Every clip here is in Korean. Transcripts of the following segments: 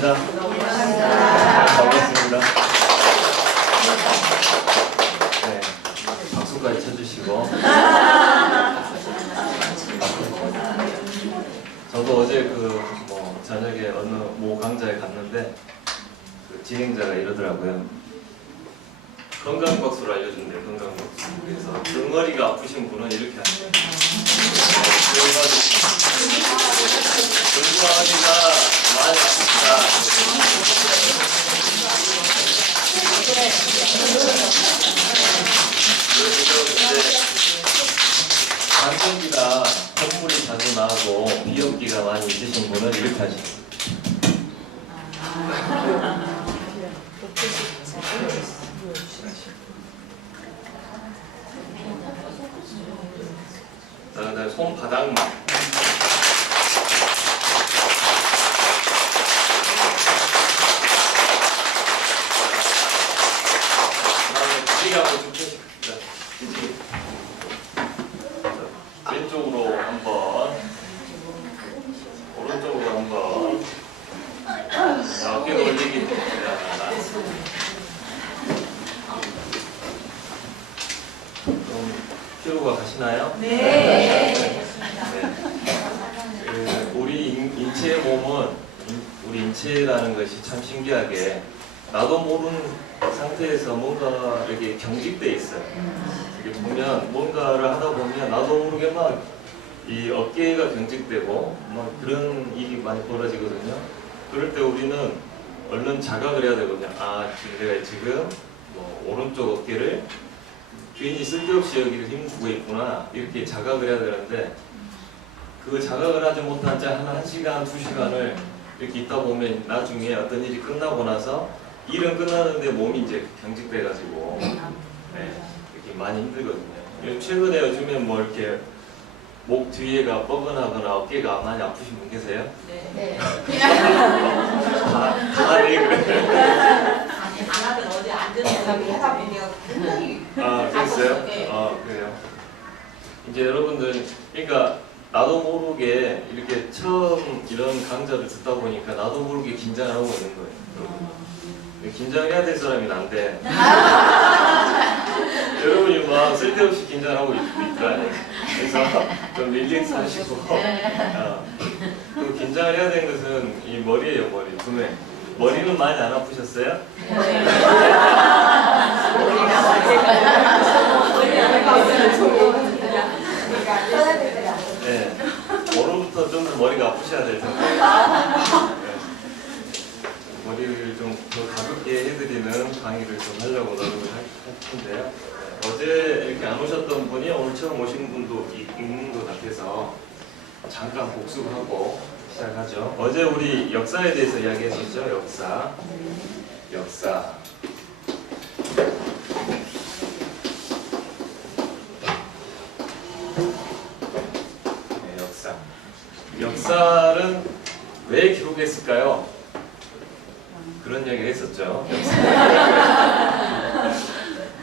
반갑습니다. 반갑습니다. 네, 박수까지 쳐주시고. 저도 어제 저녁에 어느 모 강좌에 갔는데 그 진행자가 이러더라고요. 건강박수를 알려준대요. 건강박수. 그래서 등허리가 아프신 분은 이렇게 하세요. 등허리가 많이 아프다. 간성기나 콧물이 자주 나고 비염기가 많이 있으신 분은 이렇게 하시죠. 그다음에 손바닥만. 그다음에 뒤지기 한번 좀 펴십시다. 뒤지기. 왼쪽으로 한번, 오른쪽으로 한번. 자, 어깨 올리기. 좀 피로가 가시나요? 네. 우리 인체의 몸은, 우리 인체라는 것이 참 신기하게 나도 모르는 상태에서 뭔가 이렇게 경직돼 있어요. 이렇게 보면 뭔가를 하다 보면 나도 모르게 막 이 어깨가 경직되고 막 그런 일이 많이 벌어지거든요. 그럴 때 우리는 얼른 자각을 해야 되거든요. 아, 내가 지금 오른쪽 어깨를 괜히 쓸데없이 여기를 힘주고 있구나, 이렇게 자각을 해야 되는데, 그 자각을 하지 못한 채 한 1시간, 2시간을 이렇게 있다 보면 나중에 어떤 일이 끝나고 나서 일은 끝나는데 몸이 이제 경직돼가지고 이렇게 많이 힘들거든요. 최근에 요즘에 이렇게 목 뒤에가 뻐근하거나 어깨가 많이 아프신 분 계세요? 네. 다 그래. 아니, 안 하면 어디 앉는 사람이 하다 보니까 굉장히 그랬어요? 네. 그래요. 이제 여러분들, 그러니까 나도 모르게 이렇게 처음 이런 강좌를 듣다 보니까 나도 모르게 긴장을 하고 있는 거예요. 긴장해야 될 사람이 난데 여러분이 막 쓸데없이 긴장하고 있다. 그래서 좀 릴렉스 하시고 또 긴장을 해야 되는 것은 이 머리예요. 머리, 두뇌. 머리는 많이 안 아프셨어요? 네. 오늘부터 좀 더 머리가 아프셔야 될 텐데. 머리를 좀 더 가볍게 해드리는 강의를 좀 하려고 노력을 할 텐데요. 어제 이렇게 안 오셨던 분이 오늘 처음 오신 분도 있는 것 같아서 잠깐 복습하고 시작하죠. 어제 우리 역사에 대해서 이야기했었죠. 역사. 네, 역사. 역사는 왜 기록했을까요? 그런 얘기를 했었죠.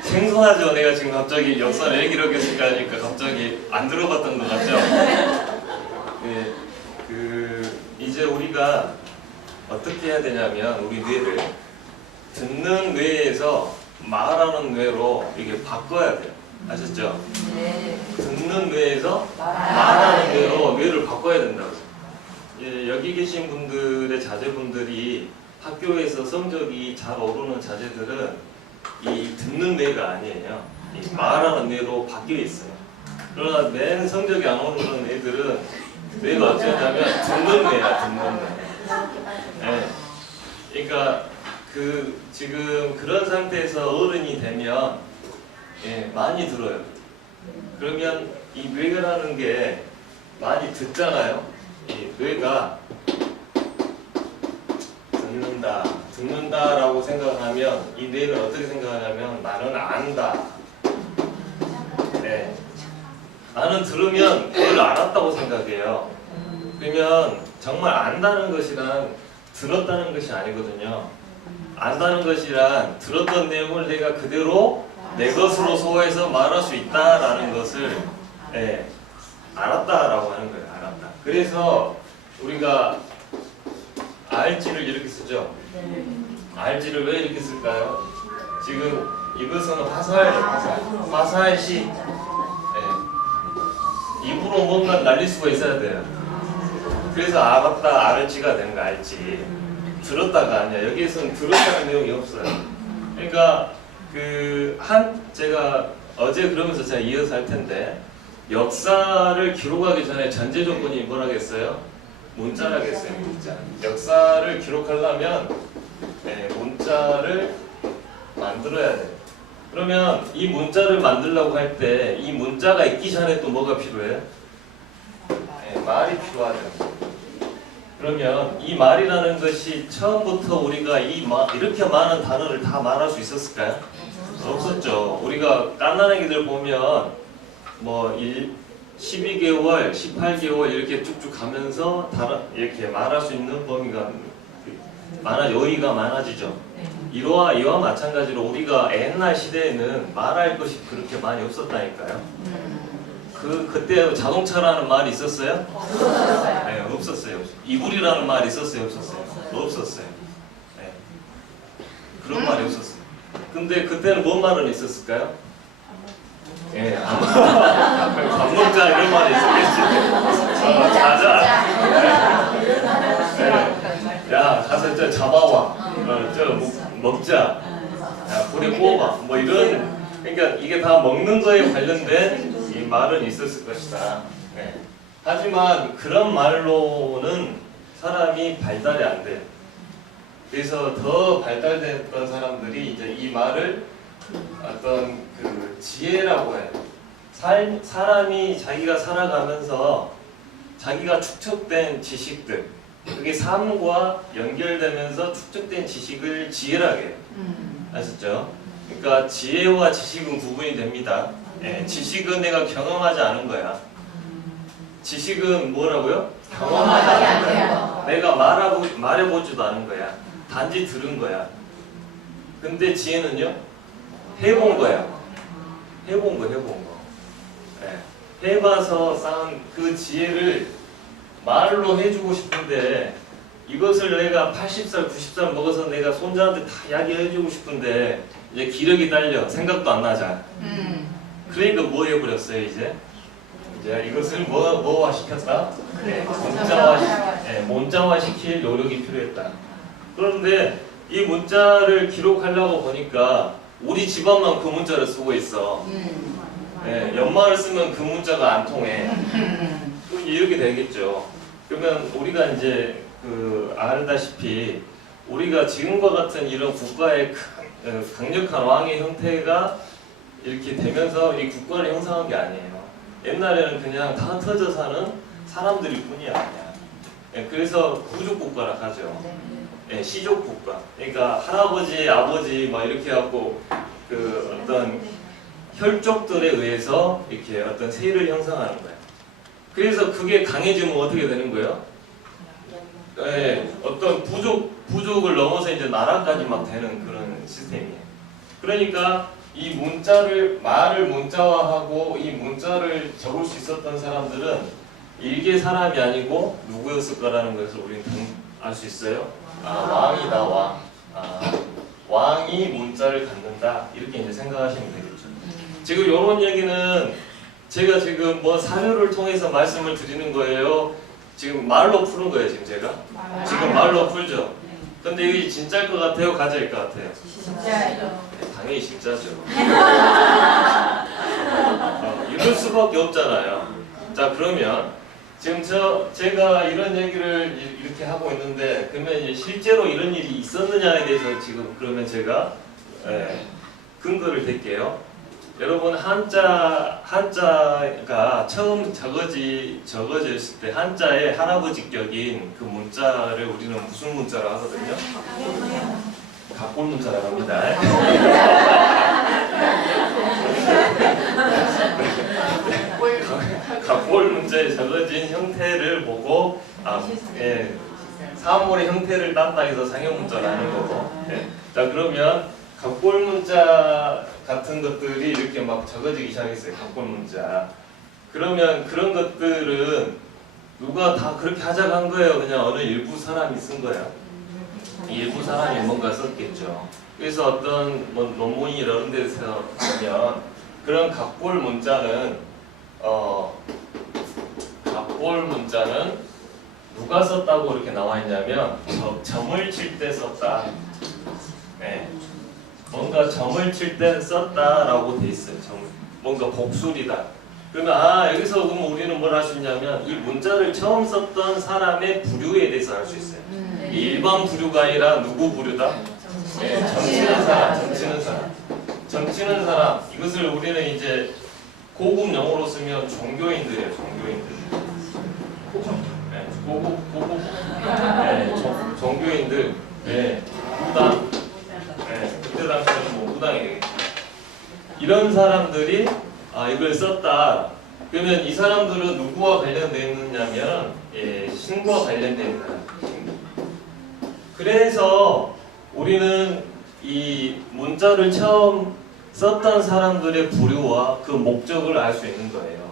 생소하죠. 내가 지금 갑자기 역사를 왜 기록했을까 하니까 갑자기 안 들어봤던 것 같죠. 네, 이제 우리가 어떻게 해야 되냐면 우리 뇌를 듣는 뇌에서 말하는 뇌로 이게 바꿔야 돼요. 아셨죠? 네. 듣는 뇌에서 말하는 뇌로 뇌를 바꿔야 된다고. 여기 계신 분들의 자제분들이 학교에서 성적이 잘 오르는 자제들은 이 듣는 뇌가 아니에요. 이 말하는 뇌로 바뀌어 있어요. 그러나 맨 성적이 안 오르는 애들은 뇌가 어쩌냐면 듣는 뇌야, 듣는 뇌. 네. 그러니까 지금 그런 상태에서 어른이 되면 많이 들어요. 그러면 이 뇌가라는 게 많이 듣잖아요. 이 뇌가 듣는다라고 생각하면 이 뇌는 어떻게 생각하냐면 나는 안다. 네. 나는 들으면 그걸 알았다고 생각해요. 그러면 정말 안다는 것이란 들었다는 것이 아니거든요. 안다는 것이란 들었던 내용을 내가 그대로 내 것으로 소화해서 말할 수 있다라는 것을 알았다라고 하는 거예요. 알았다. 그래서 우리가 RG를 이렇게 쓰죠. RG를 왜 이렇게 쓸까요? 지금 이것은 화살시. 네. 입으로 뭔가 날릴 수가 있어야 돼요. 그래서 알았다, RG가 되는 거 알지. 들었다가 아니야. 여기에서는 들었다는 내용이 없어요. 그러니까 제가 어제 그러면서 제가 이어서 할 텐데 역사를 기록하기 전에 전제 조건이 뭐라겠어요? 문자라겠어요. 문자. 역사를 기록하려면 문자를 만들어야 돼요. 그러면 이 문자를 만들려고 할 때 이 문자가 있기 전에 또 뭐가 필요해요? 말이 필요하죠. 그러면 이 말이라는 것이 처음부터 우리가 이렇게 많은 단어를 다 말할 수 있었을까요? 없었죠. 우리가 갓난 애기들 보면 뭐 12개월, 18개월 이렇게 쭉쭉 가면서 이렇게 말할 수 있는 범위가 여의가 많아지죠. 이와 마찬가지로 우리가 옛날 시대에는 말할 것이 그렇게 많이 없었다니까요. 그때 자동차라는 말이 있었어요? 없었어요. 네, 없었어요. 이불이라는 말이 있었어요? 없었어요? 없었어요. 네. 그런 말이 없었어요. 근데 그때는 뭔 말은 있었을까요? 예, 밥 먹자 이런 말이 있었겠지. 자자. 네. 야, 가서 저 잡아와. 먹자. 야, 불에 구워봐. 뭐 이런. 그러니까 이게 다 먹는 거에 관련된 이 말은 있었을 것이다. 네. 하지만 그런 말로는 사람이 발달이 안 돼요. 그래서 더 발달됐던 사람들이 이제 이 말을 어떤 지혜라고 해요. 사람이 자기가 살아가면서 자기가 축적된 지식들, 그게 삶과 연결되면서 축적된 지식을 지혜라고 해요. 아셨죠? 그러니까 지혜와 지식은 구분이 됩니다. 지식은 내가 경험하지 않은 거야. 지식은 뭐라고요? 경험하지 않은 거야. 내가 말해보지도 않은 거야. 단지 들은 거야. 근데 지혜는요? 해본 거야. 해본 거. 해봐서 쌓은 그 지혜를 말로 해주고 싶은데 이것을 내가 80살, 90살 먹어서 내가 손자한테 다 이야기해주고 싶은데 이제 기력이 딸려. 생각도 안 나잖아. 그러니까 뭐 해버렸어요 이제 이것을 뭐화 시켰다? 문자화 시킬 노력이 필요했다. 그런데 이 문자를 기록하려고 보니까 우리 집안만 그 문자를 쓰고 있어. 연말을 쓰면 그 문자가 안 통해. 그럼 이렇게 되겠죠. 그러면 우리가 이제 알다시피 우리가 지금과 같은 이런 국가의 강력한 왕의 형태가 이렇게 되면서 이 국가를 형성한 게 아니에요. 옛날에는 그냥 다 흩어져 사는 사람들일 뿐이야. 그냥. 그래서 부족국가라 하죠. 시족국가. 그러니까 할아버지, 아버지 막 이렇게 갖고 어떤 혈족들에 의해서 이렇게 어떤 세를 형성하는 거예요. 그래서 그게 강해지면 어떻게 되는 거예요? 어떤 부족을 넘어서 이제 나라까지 막 되는 그런 시스템이에요. 그러니까 이 말을 문자화하고 이 문자를 적을 수 있었던 사람들은 일개 사람이 아니고 누구였을까라는 것을 우리는 알 수 있어요. 왕이다, 왕. 왕이 문자를 갖는다. 이렇게 이제 생각하시면 되겠죠. 지금 이런 얘기는 제가 지금 뭐 사료를 통해서 말씀을 드리는 거예요. 지금 말로 푸는 거예요, 지금 제가. 지금 말로 풀죠. 근데 이게 진짜일 것 같아요, 가짜일 것 같아요? 진짜예요. 당연히 진짜죠. 이럴 수밖에 없잖아요. 자, 그러면 지금 제가 이런 얘기를 이렇게 하고 있는데 그러면 이제 실제로 이런 일이 있었느냐에 대해서 지금 그러면 제가 근거를 댈게요. 여러분 한자가 처음 적어졌을 때 한자의 할아버지격인 그 문자를 우리는 무슨 문자라고 하거든요? 각골 문자라고 합니다. 각골 문자에 적어진 형태를 보고 사물의 형태를 땄다 해서 상형 문자라는 거고. 자, 그러면 각골 문자 같은 것들이 이렇게 막 적어지기 시작했어요. 각골 문자. 그러면 그런 것들은 누가 다 그렇게 하자고 한 거예요? 그냥 어느 일부 사람이 쓴 거예요? 일부 사람이 뭔가 썼겠죠. 그래서 어떤 뭐 논문이 이런 데서 보면 그런 갑골 문자는 갑골 문자는 누가 썼다고 이렇게 나와 있냐면 점을 칠 때 썼다. 네. 뭔가 점을 칠 때 썼다라고 돼 있어요. 뭔가 복술이다. 그러면 여기서 그럼 우리는 뭘 할 수 있냐면 이 문자를 처음 썼던 사람의 부류에 대해서 알 수 있어요. 일반 부류가 아니라 누구 부류다? 네, 점치는 사람. 점치는 사람. 이것을 우리는 이제 고급 용어로 쓰면 종교인들이에요. 종교인들. 네, 고급 네, 종교인들. 네, 무당. 네, 그때 당시에는 뭐 무당이 되겠죠. 이런 사람들이 이걸 썼다. 그러면 이 사람들은 누구와 관련되어 있느냐면 신과 관련되어 있는 사람. 그래서 우리는 이 문자를 처음 썼던 사람들의 부류와 그 목적을 알 수 있는 거예요.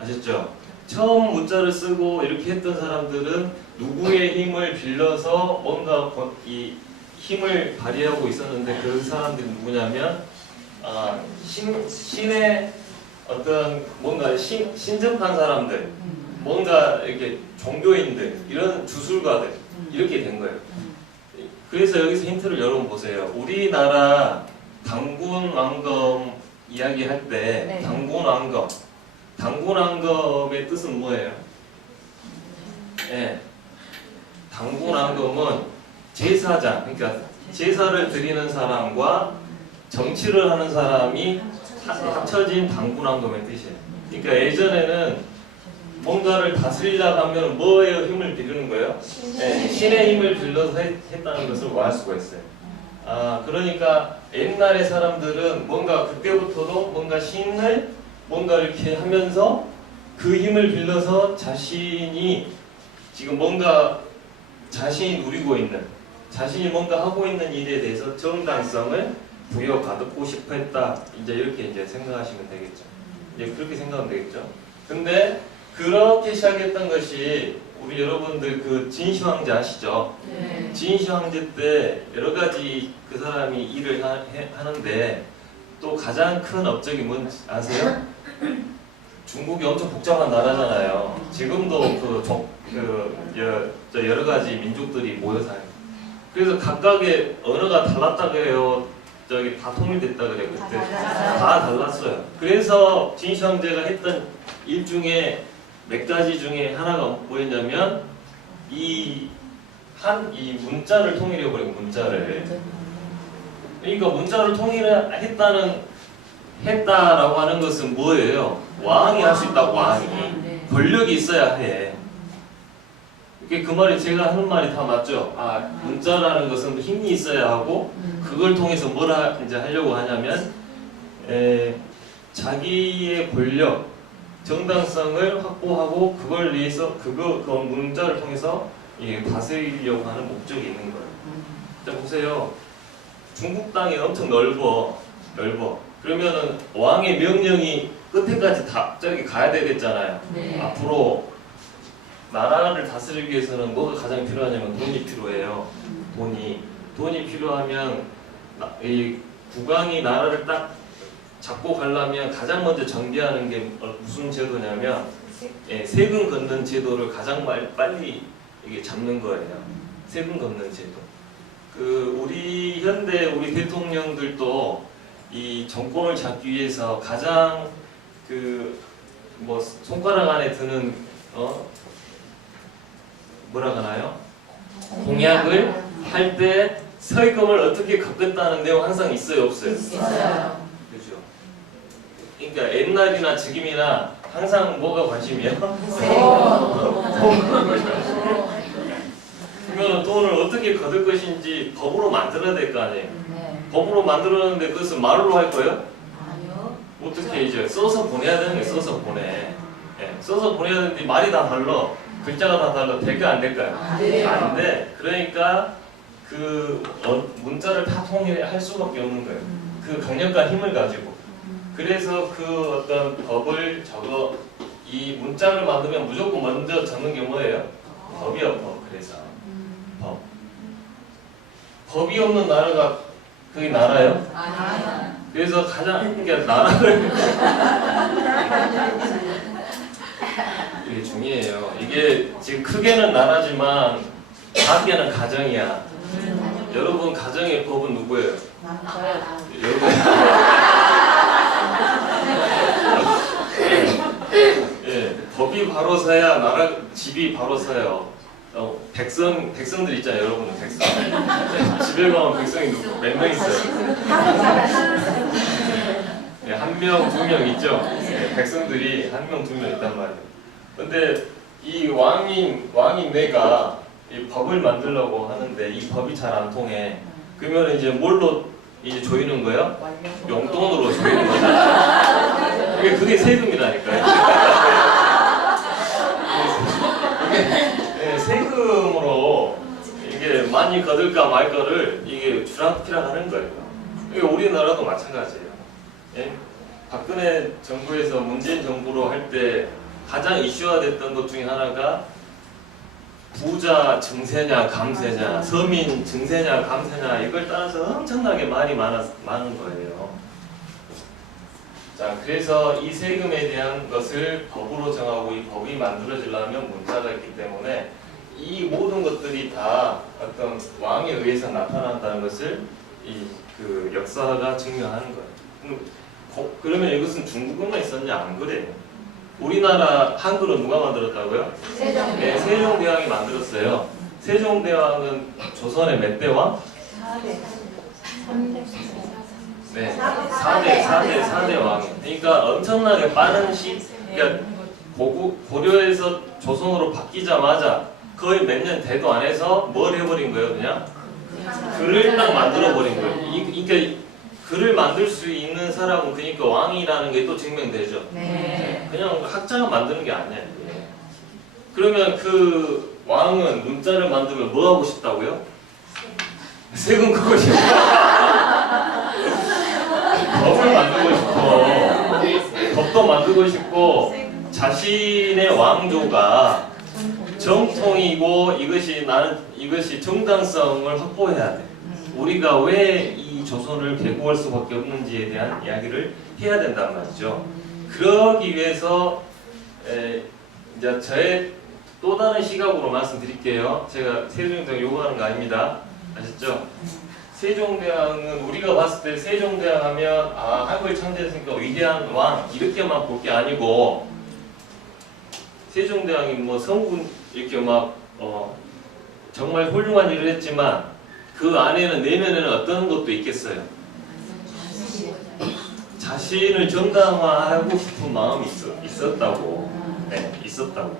아셨죠? 처음 문자를 쓰고 이렇게 했던 사람들은 누구의 힘을 빌려서 뭔가 이 힘을 발휘하고 있었는데 그 사람들이 누구냐면 신의 어떤 뭔가 신접한 사람들, 뭔가 이렇게 종교인들, 이런 주술가들 이렇게 된 거예요. 그래서 여기서 힌트를 여러분 보세요. 우리나라 당군왕검 이야기할 때 당군왕검의 뜻은 뭐예요? 네, 당군왕검은 제사장, 그러니까 제사를 드리는 사람과 정치를 하는 사람이 합쳐진 당군왕검의 뜻이에요. 그러니까 예전에는 뭔가를 다스리려고 하면 뭐에 힘을 빌리는 거예요? 네, 신의 힘을 빌려서 했다는 것을 알 수가 있어요. 그러니까 옛날의 사람들은 뭔가 그때부터도 뭔가 신을 뭔가 이렇게 하면서 그 힘을 빌려서 자신이 지금 뭔가 자신이 누리고 있는, 자신이 뭔가 하고 있는 일에 대해서 정당성을 부여받고 싶어 했다. 이렇게 생각하시면 되겠죠. 이제 그렇게 생각하면 되겠죠. 근데 그렇게 시작했던 것이 우리 여러분들 그 진시 황제 아시죠? 네. 진시 황제 때 여러 가지 그 사람이 일을 하는데 또 가장 큰 업적이 뭔지 아세요? 중국이 엄청 복잡한 나라잖아요. 지금도 여러 가지 민족들이 모여 살아요. 그래서 각각의 언어가 달랐다고 해요. 다 통일됐다 그래요. 그때 다 달랐어요. 그래서 진시 황제가 했던 일 중에 몇 가지 중에 하나가 뭐였냐면 이 문자를 통일해버린 문자를. 그러니까 문자를 했다라고 하는 것은 뭐예요? 왕이 할 수 있다. 왕이 권력이 있어야 해. 그 말이 제가 하는 말이 다 맞죠? 문자라는 것은 힘이 있어야 하고 그걸 통해서 뭘 이제 하려고 하냐면 자기의 권력, 정당성을 확보하고 그걸 위해서 그 문자를 통해서 다스리려고 하는 목적이 있는 거예요. 자 보세요. 중국 땅이 엄청 넓어. 그러면은 왕의 명령이 끝에까지 다 저기 가야 되겠잖아요. 네. 앞으로 나라를 다스리기 위해서는 뭐가 가장 필요하냐면 돈이 필요해요. 돈이 필요하면 이 국왕이 나라를 딱 잡고 가려면 가장 먼저 정비하는 게 무슨 제도냐면 세금 걷는 제도를 가장 빨리 이게 잡는 거예요. 세금 걷는 제도. 우리 현대 우리 대통령들도 이 정권을 잡기 위해서 가장 손가락 안에 드는 뭐라 하나요? 공약을 할 때 세금을 어떻게 걷겠다는 내용 항상 있어요, 없어요? 있어요. 그죠? 그러니까 옛날이나 지금이나 항상 뭐가 관심이야? 그러면 돈을 어떻게 거둘 것인지 법으로 만들어야 될 거 아니에요? 법으로 만들었는데 그것을 말로 할 거예요? 아니요. 어떻게 이제 써서 보내야 되는 게 써서 보내. 써서 보내야 되는데 말이 다 달라. 글자가 다 달라. 될까 안 될까요? 안 돼. 그러니까 문자를 다 통일할 수밖에 없는 거예요. 그 강력한 힘을 가지고. 그래서 그 어떤 법을 이 문자를 만들면 무조건 먼저 적는 게 뭐예요? 법이요, 법. 그래서 법. 법이 없는 나라가 그게 나라예요? 아니야. 그래서 가장 그러니까 나라를 이게 중요해요. 이게 지금 크게는 나라지만 작게는 가정이야. 여러분 가정의 법은 누구예요? 여러분 예, 법이 바로 서야 나라 집이 바로 서요. 백성들 있잖아요, 여러분은 백성. 집에 가면 백성이 몇 명 있어요? 네, 한 명, 두 명 있죠. 네, 백성들이 한 명, 두 명 있단 말이에요. 근데 이 왕인 내가 이 법을 만들려고 하는데 이 법이 잘 안 통해. 그러면 이제 뭘로 이제 조이는 거예요? 용돈으로 조이는 거죠. 그게 세금이라니까요. 네, 세금으로 이게 많이 거둘까 말까를 이게 주락피락하는 거예요. 이게 우리나라도 마찬가지예요. 예? 박근혜 정부에서 문재인 정부로 할 때 가장 이슈화됐던 것 중에 하나가 부자 증세냐 감세냐, 서민 증세냐 감세냐 이걸 따라서 엄청나게 말이 많은 거예요. 자, 그래서 이 세금에 대한 것을 법으로 정하고 이 법이 만들어지려면 문자가 있기 때문에 이 모든 것들이 다 어떤 왕에 의해서 나타난다는 것을 그 역사가 증명하는 거예요. 그러면 이것은 중국어만 있었냐? 안 그래요. 우리나라 한글은 누가 만들었다고요? 네, 세종대왕이 만들었어요. 세종대왕은 조선의 몇 대 왕? 4대. 네, 4대 왕. 그러니까 엄청나게 빠른 그러니까 고려에서 조선으로 바뀌자마자 거의 몇 년 대도 안 해서 뭘 해버린 거예요, 그냥? 글을 딱 만들어버린 거예요. 그러니까 글을 만들 수 있는 사람은 그러니까 왕이라는 게 또 증명되죠. 네. 그냥 학자가 만드는 게 아니야. 이게. 그러면 그 왕은 문자를 만들면 뭐 하고 싶다고요? 세금 걷고 싶어. 법을 만들고 싶어. 법도 만들고 싶고 자신의 왕조가 정통이고 이것이 정당성을 확보해야 돼. 우리가 왜 이 조선을 개국할 수밖에 없는지에 대한 이야기를 해야 된단 말이죠. 그러기 위해서 이제 저의 또 다른 시각으로 말씀드릴게요. 제가 세종대왕 요구하는 거 아닙니다. 아셨죠? 세종대왕은 우리가 봤을 때 세종대왕 하면 한글 창제했으니까 위대한 왕 이렇게만 볼 게 아니고 세종대왕이 뭐 성군 이렇게 막 정말 훌륭한 일을 했지만 그 안에는 내면에는 어떤 것도 있겠어요. 자신을 정당화하고 싶은 마음이 있었다고. 네, 있었다고.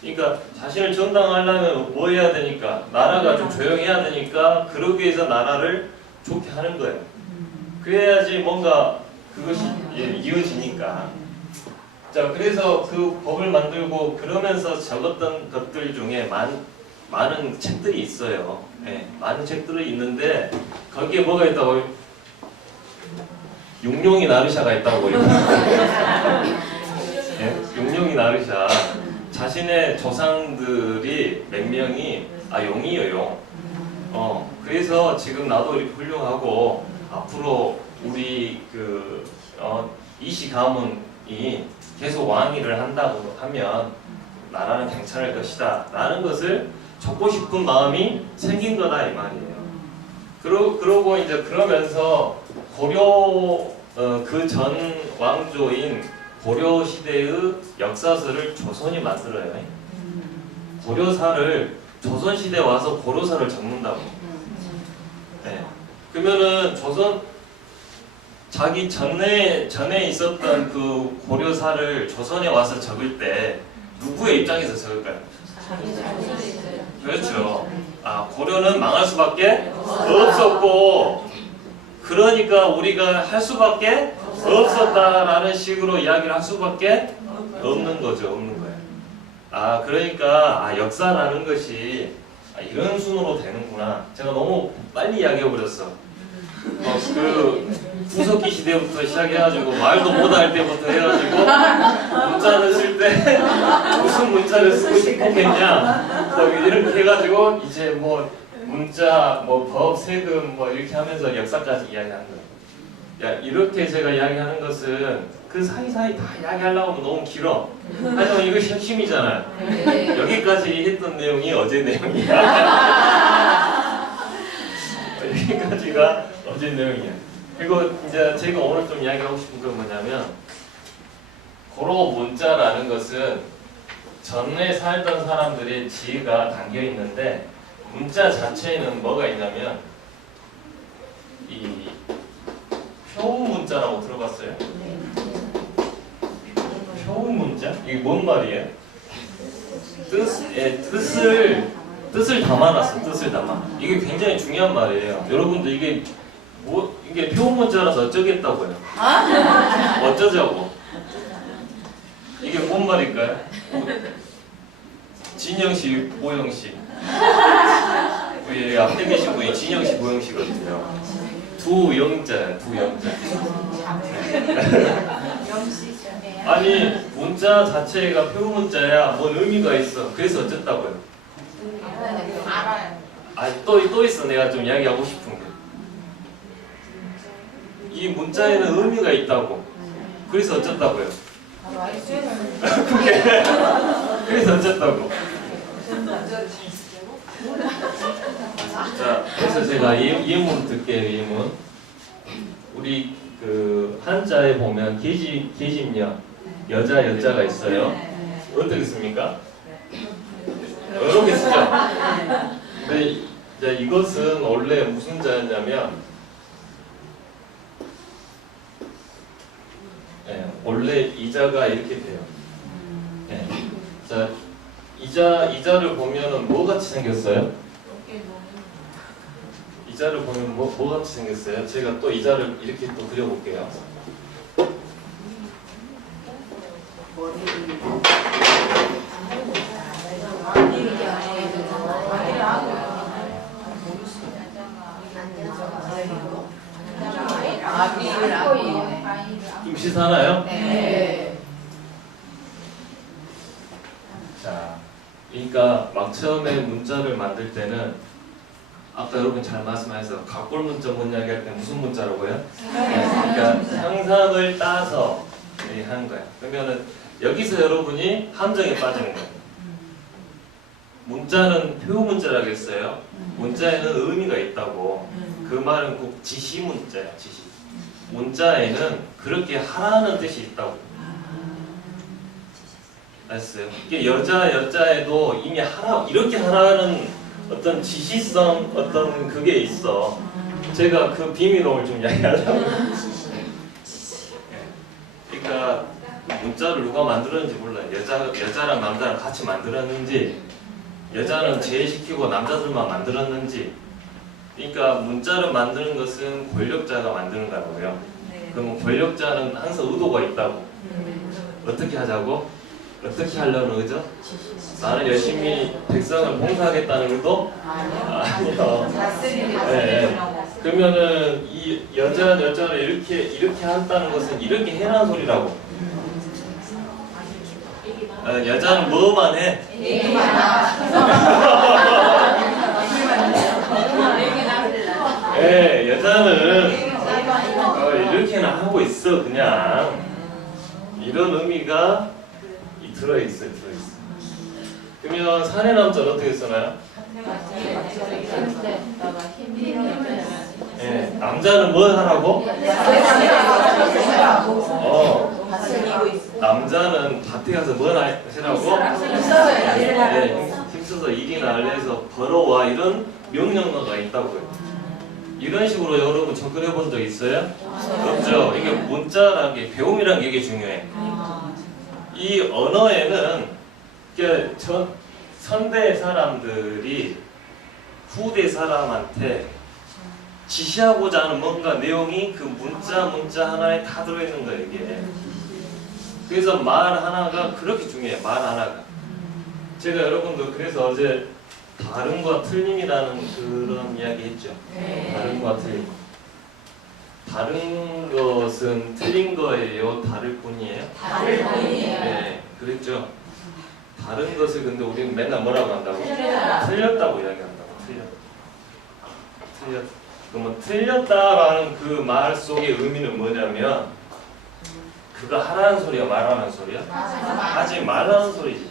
그러니까 자신을 정당화하려면 뭐 해야 되니까 나라가 좀 조용해야 되니까 그러기 위해서 나라를 좋게 하는 거예요. 그래야지 뭔가 그것이 이어지니까. 자, 그래서 그 법을 만들고 그러면서 적었던 것들 중에 많은 책들이 있어요. 네, 많은 책들이 있는데 거기에 뭐가 있다고? 용룡이 나르샤가 있다고. 네, 용룡이 나르샤. 자신의 조상들이 몇 명이 용이에요, 용. 그래서 지금 나도 이렇게 훌륭하고 앞으로 우리 이씨 가문이 계속 왕위를 한다고 하면 나라는 괜찮을 것이다 라는 것을 적고 싶은 마음이 생긴 거다 이 말이에요. 그러고 이제 그러면서 고려 그 전 왕조인 고려 시대의 역사서를 조선이 만들어요. 고려사를 조선 시대 와서 고려사를 적는다고. 네. 그러면은 자기 전에 있었던 그 고려사를 조선에 와서 적을 때 누구의 입장에서 적을까요? 그렇죠. 고려는 망할 수밖에 없었고 그러니까 우리가 할 수밖에 없었다라는 식으로 이야기를 할 수밖에 없는 거죠. 없는 거예요. 그러니까 역사라는 것이 이런 순으로 되는구나. 제가 너무 빨리 이야기해버렸어. 그 구석기 시대부터 시작해가지고 말도 못할 때부터 해가지고 문자를 쓸 때 무슨 문자를 쓰고 싶었겠냐 이렇게 해가지고 이제 뭐 문자, 뭐 법, 세금 뭐 이렇게 하면서 역사까지 이야기하는 거예요. 야, 이렇게 제가 이야기하는 것은 그 사이사이 다 이야기하려고 하면 너무 길어. 하지만 이거 핵심이잖아요. 네. 여기까지 했던 내용이 어제 내용이야. 여기까지가 어제 내용이야. 그리고 이제 제가 오늘 좀 이야기하고 싶은 건 뭐냐면, 고로 문자라는 것은 전에 살던 사람들의 지혜가 담겨 있는데, 문자 자체에는 뭐가 있냐면 이 표운 문자라고 들어봤어요? 표운 문자? 이게 뭔 말이에요? 뜻을 담아놨어. 뜻을 담아. 이게 굉장히 중요한 말이에요. 여러분들 이게 표운 문자라서 어쩌겠다고요? 어쩌자고? 이게 뭔 말일까요? 진영씨, 보영씨. 앞에 계신 분이 진영씨, 보영씨거든요. 두 영자야, 두 영자. 아니, 문자 자체가 표 문자야. 뭔 의미가 있어. 그래서 어쨌다고요? 알아요. 또 있어. 내가 좀 이야기하고 싶은 게. 이 문자에는 의미가 있다고. 그래서 어쨌다고요? 그래서 어쨌다고? 자, 그래서 제가 예문 들게요. 예문. 우리 그 한자에 보면 계집녀, 여자가 있어요. 어떻게 씁니까? 이렇게 쓰죠. 근데 이제 이것은 원래 무슨 자였냐면, 원래 이자가 이렇게 돼요. 자, 이자를 보면은 뭐 같이 생겼어요? 이자를 보면 뭐 같이 생겼어요? 제가 또 이자를 이렇게 또 그려볼게요. 좀 비슷하나요? 네. 자, 그러니까 막 처음에 문자를 만들 때는 아까 여러분 잘 말씀하셔서 각골 문자 뭔 이야기 할 때 무슨 문자라고요? 그러니까 상상을 따서 하는 거예요. 그러면은 여기서 여러분이 함정에 빠지는 거예요. 문자는 표 문자라겠어요. 문자에는 의미가 있다고. 그 말은 꼭 지시 문자야, 지시. 문자에는 그렇게 하라는 뜻이 있다고. 알았어요? 이게 여자에도 이미 이렇게 하라는 어떤 지시성, 어떤 그게 있어. 제가 그 비밀을 좀 이야기하려고. 그러니까 문자를 누가 만들었는지 몰라요. 여자랑 남자랑 같이 만들었는지, 여자는 제외시키고 남자들만 만들었는지. 그러니까 문자를 만드는 것은 권력자가 만드는 거라고요. 그러면 권력자는 항상 의도가 있다고. 어떻게 하자고? 어떻게 하려는 의죠? 나는 열심히 백성을 봉사하겠다는 의도? 아니요. 네. 그러면은 이 여자를 이렇게 한다는 것은 이렇게 해라는 소리라고. 여자는 뭐만 해? 여자는 이렇게나 하고 있어. 그냥 이런 의미가 들어있어요. 그러면 사내 남자는 어떻게 쓰나요? 남자는 뭘 하라고? 남자는 밭에 가서 뭘 하시라고? 힘써서 일이나 알려서 벌어와, 이런 명령어가 있다고요. 이런 식으로 여러분 접근해 본 적 있어요? 없죠. 이게 문자라는 게, 배움이라는 게 이게 중요해. 이 언어에는 선대 사람들이 후대 사람한테 지시하고자 하는 뭔가 내용이 그 문자 하나에 다 들어있는 거예요, 이게. 그래서 말 하나가 그렇게 중요해요, 말 하나가. 제가 여러분들 그래서 어제 다름과 틀림이라는 그런 이야기 했죠. 다름과 틀림. 다른 것은 틀린 거예요, 다를 뿐이에요? 다를 뿐이에요. 네, 그랬죠. 다른 것을 근데 우리는 맨날 뭐라고 한다고? 틀렸다고 이야기한다고. 그러면 틀렸다라는 그 말 속의 의미는 뭐냐면 그거 하라는 소리야 말하는 소리야? 하지 말라는 소리지.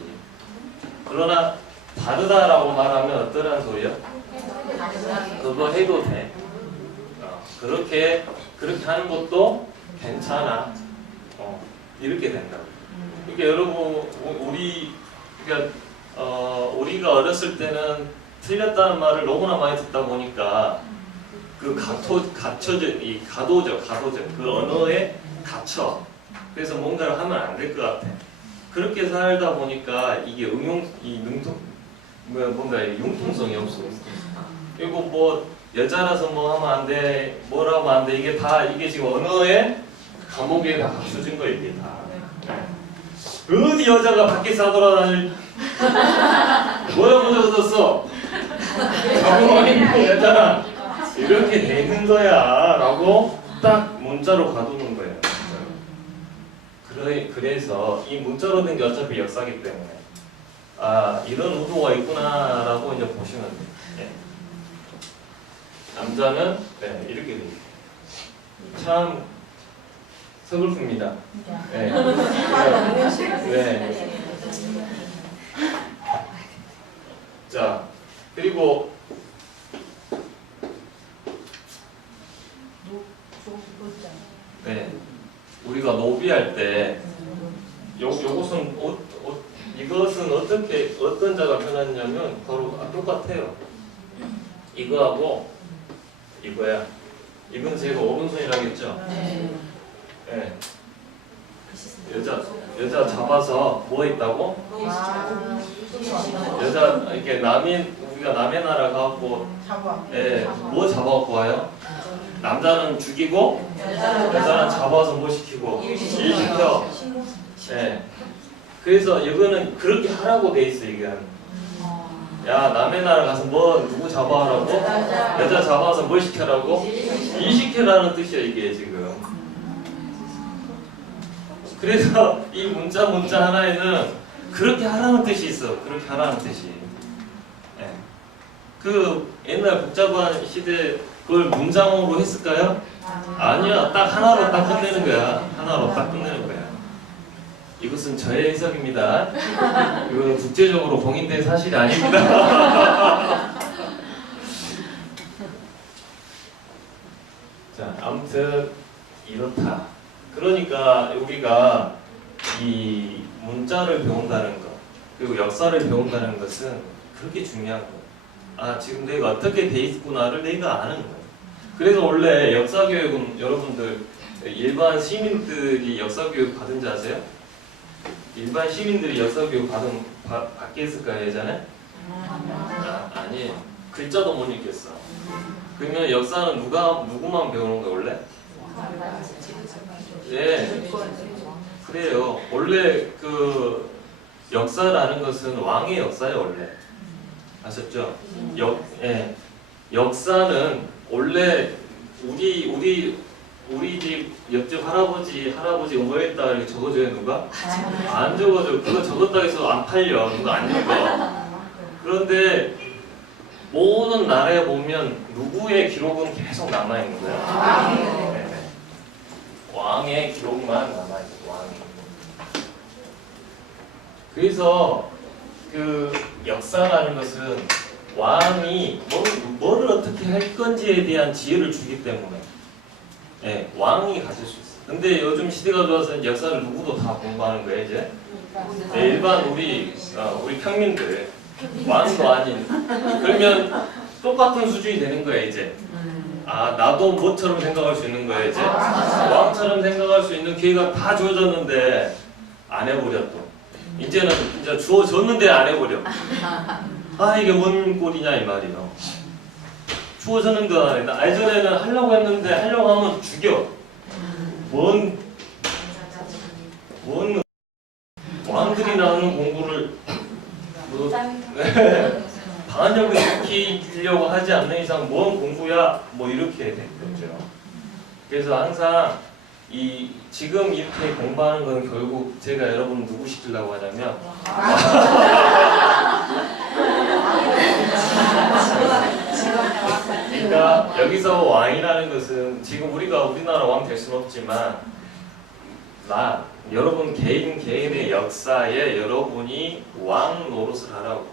그러나 다르다라고 말하면 어떠라는 소리야? 그거 해도 돼. 그렇게 하는 것도 괜찮아. 이렇게 된다고. 그러니까 여러분 우리가 어렸을 때는 틀렸다는 말을 너무나 많이 듣다 보니까 그 가도적 그 언어에 갇혀. 그래서 뭔가를 하면 안 될 것 같아. 그렇게 살다 보니까 이게 뭔가 융통성이 없어. 그리고 뭐 여자라서 뭐 하면 안 돼, 뭘 하면 안 돼. 이게 지금 언어의 감옥에 다 갖춰진 거야 이게 다. 어디 여자가 밖에서 돌아다닐 뭐라고 적어졌어? 자본이 여자랑 이렇게 되는 거야 라고 딱 문자로 가두는 거예요. 그래서 이 문자로 된 게 어차피 역사기 때문에 이런 의도가 있구나 라고 이제 보시면 돼요. 네. 남자는 이렇게 됩니다. 참 서글픕니다. 네. 네. 자, 그리고 우리가 노비할 때 이것은 어떤 자가 편했냐면 바로 똑같아요. 이거하고 이거야. 이건 제가 오른손이라겠죠? 네. 여자 잡아서 뭐 했다고? 여자 이렇게 우리가 남의 나라 가고 뭐 잡아갖고 와요? 남자는 죽이고 여자는 잡아서 뭐 시키고 일 시켜. 네. 그래서 이거는 그렇게 하라고 돼 있어 이게. 야 남의 나라 가서 뭐 누구 잡아라고? 여자 잡아서 뭘 시켜라고? 일 시켜라는 뜻이야 이게 지금. 그래서 이 문자 하나에는 그렇게 하라는 뜻이 있어. 그렇게 하라는 뜻이. 네. 그 옛날 복잡한 시대 그걸 문장으로 했을까요? 아니야. 딱 하나로 딱 끝내는 거야. 하나로 딱 끝내는 거야. 이것은 저의 해석입니다. 이거는 국제적으로 공인된 사실이 아닙니다. 자, 아무튼 이렇다. 그러니까 우리가 이 문자를 배운다는 것, 그리고 역사를 배운다는 것은 그렇게 중요한 거예요. 지금 내가 어떻게 돼 있구나를 내가 아는 거예요. 그래서 원래 역사교육은 여러분들 일반 시민들이 역사교육 받은 줄 아세요? 일반 시민들이 역사교육 받겠을까요 예전에? 아니에요. 글자도 못 읽겠어. 그러면 역사는 누구만 배우는 거예요 원래? 네. 그래요. 원래 그 역사라는 것은 왕의 역사예요 원래. 아셨죠? 역사는 원래 우리 집 옆집 할아버지 뭐 했다 이렇게 적어줘요 누가? 안 적어줘. 그거 적었다 해서 안 팔려. 누가 안 읽어. 그런데 모든 나라에 보면 누구의 기록은 계속 남아있는 거야. 왕의 기록만 남아있는 왕이. 그래서 그 역사라는 것은 왕이 뭐를 어떻게 할 건지에 대한 지혜를 주기 때문에 왕이 가질 수 있어. 근데 요즘 시대가 좋아서 역사를 누구도 다 공부하는 거예요 이제. 일반 우리 평민들 왕도 아닌. 그러면 똑같은 수준이 되는 거야 이제. 나도 뭐처럼 생각할 수 있는 거야 이제. 왕처럼 생각할 수 있는 기회가 다 주어졌는데 안 해버려 또. 이제는 진짜 주어졌는데 안 해버려. 이게 뭔 꼴이냐 이 말이에요. 주어졌는데 안 해. 예전에는 하려고 했는데 하려고 하면 죽여. 뭔 왕들이 나오는 공부를 반역을 시키려고 하지 않는 이상 뭔 공부야? 뭐 이렇게 됐죠. 그래서 항상 지금 이렇게 공부하는 건 결국 제가 여러분 누구 시키려고 하냐면 그러니까 여기서 왕이라는 것은 지금 우리가 우리나라 왕 될 수는 없지만 여러분 개인의 역사에 여러분이 왕 노릇을 하라고.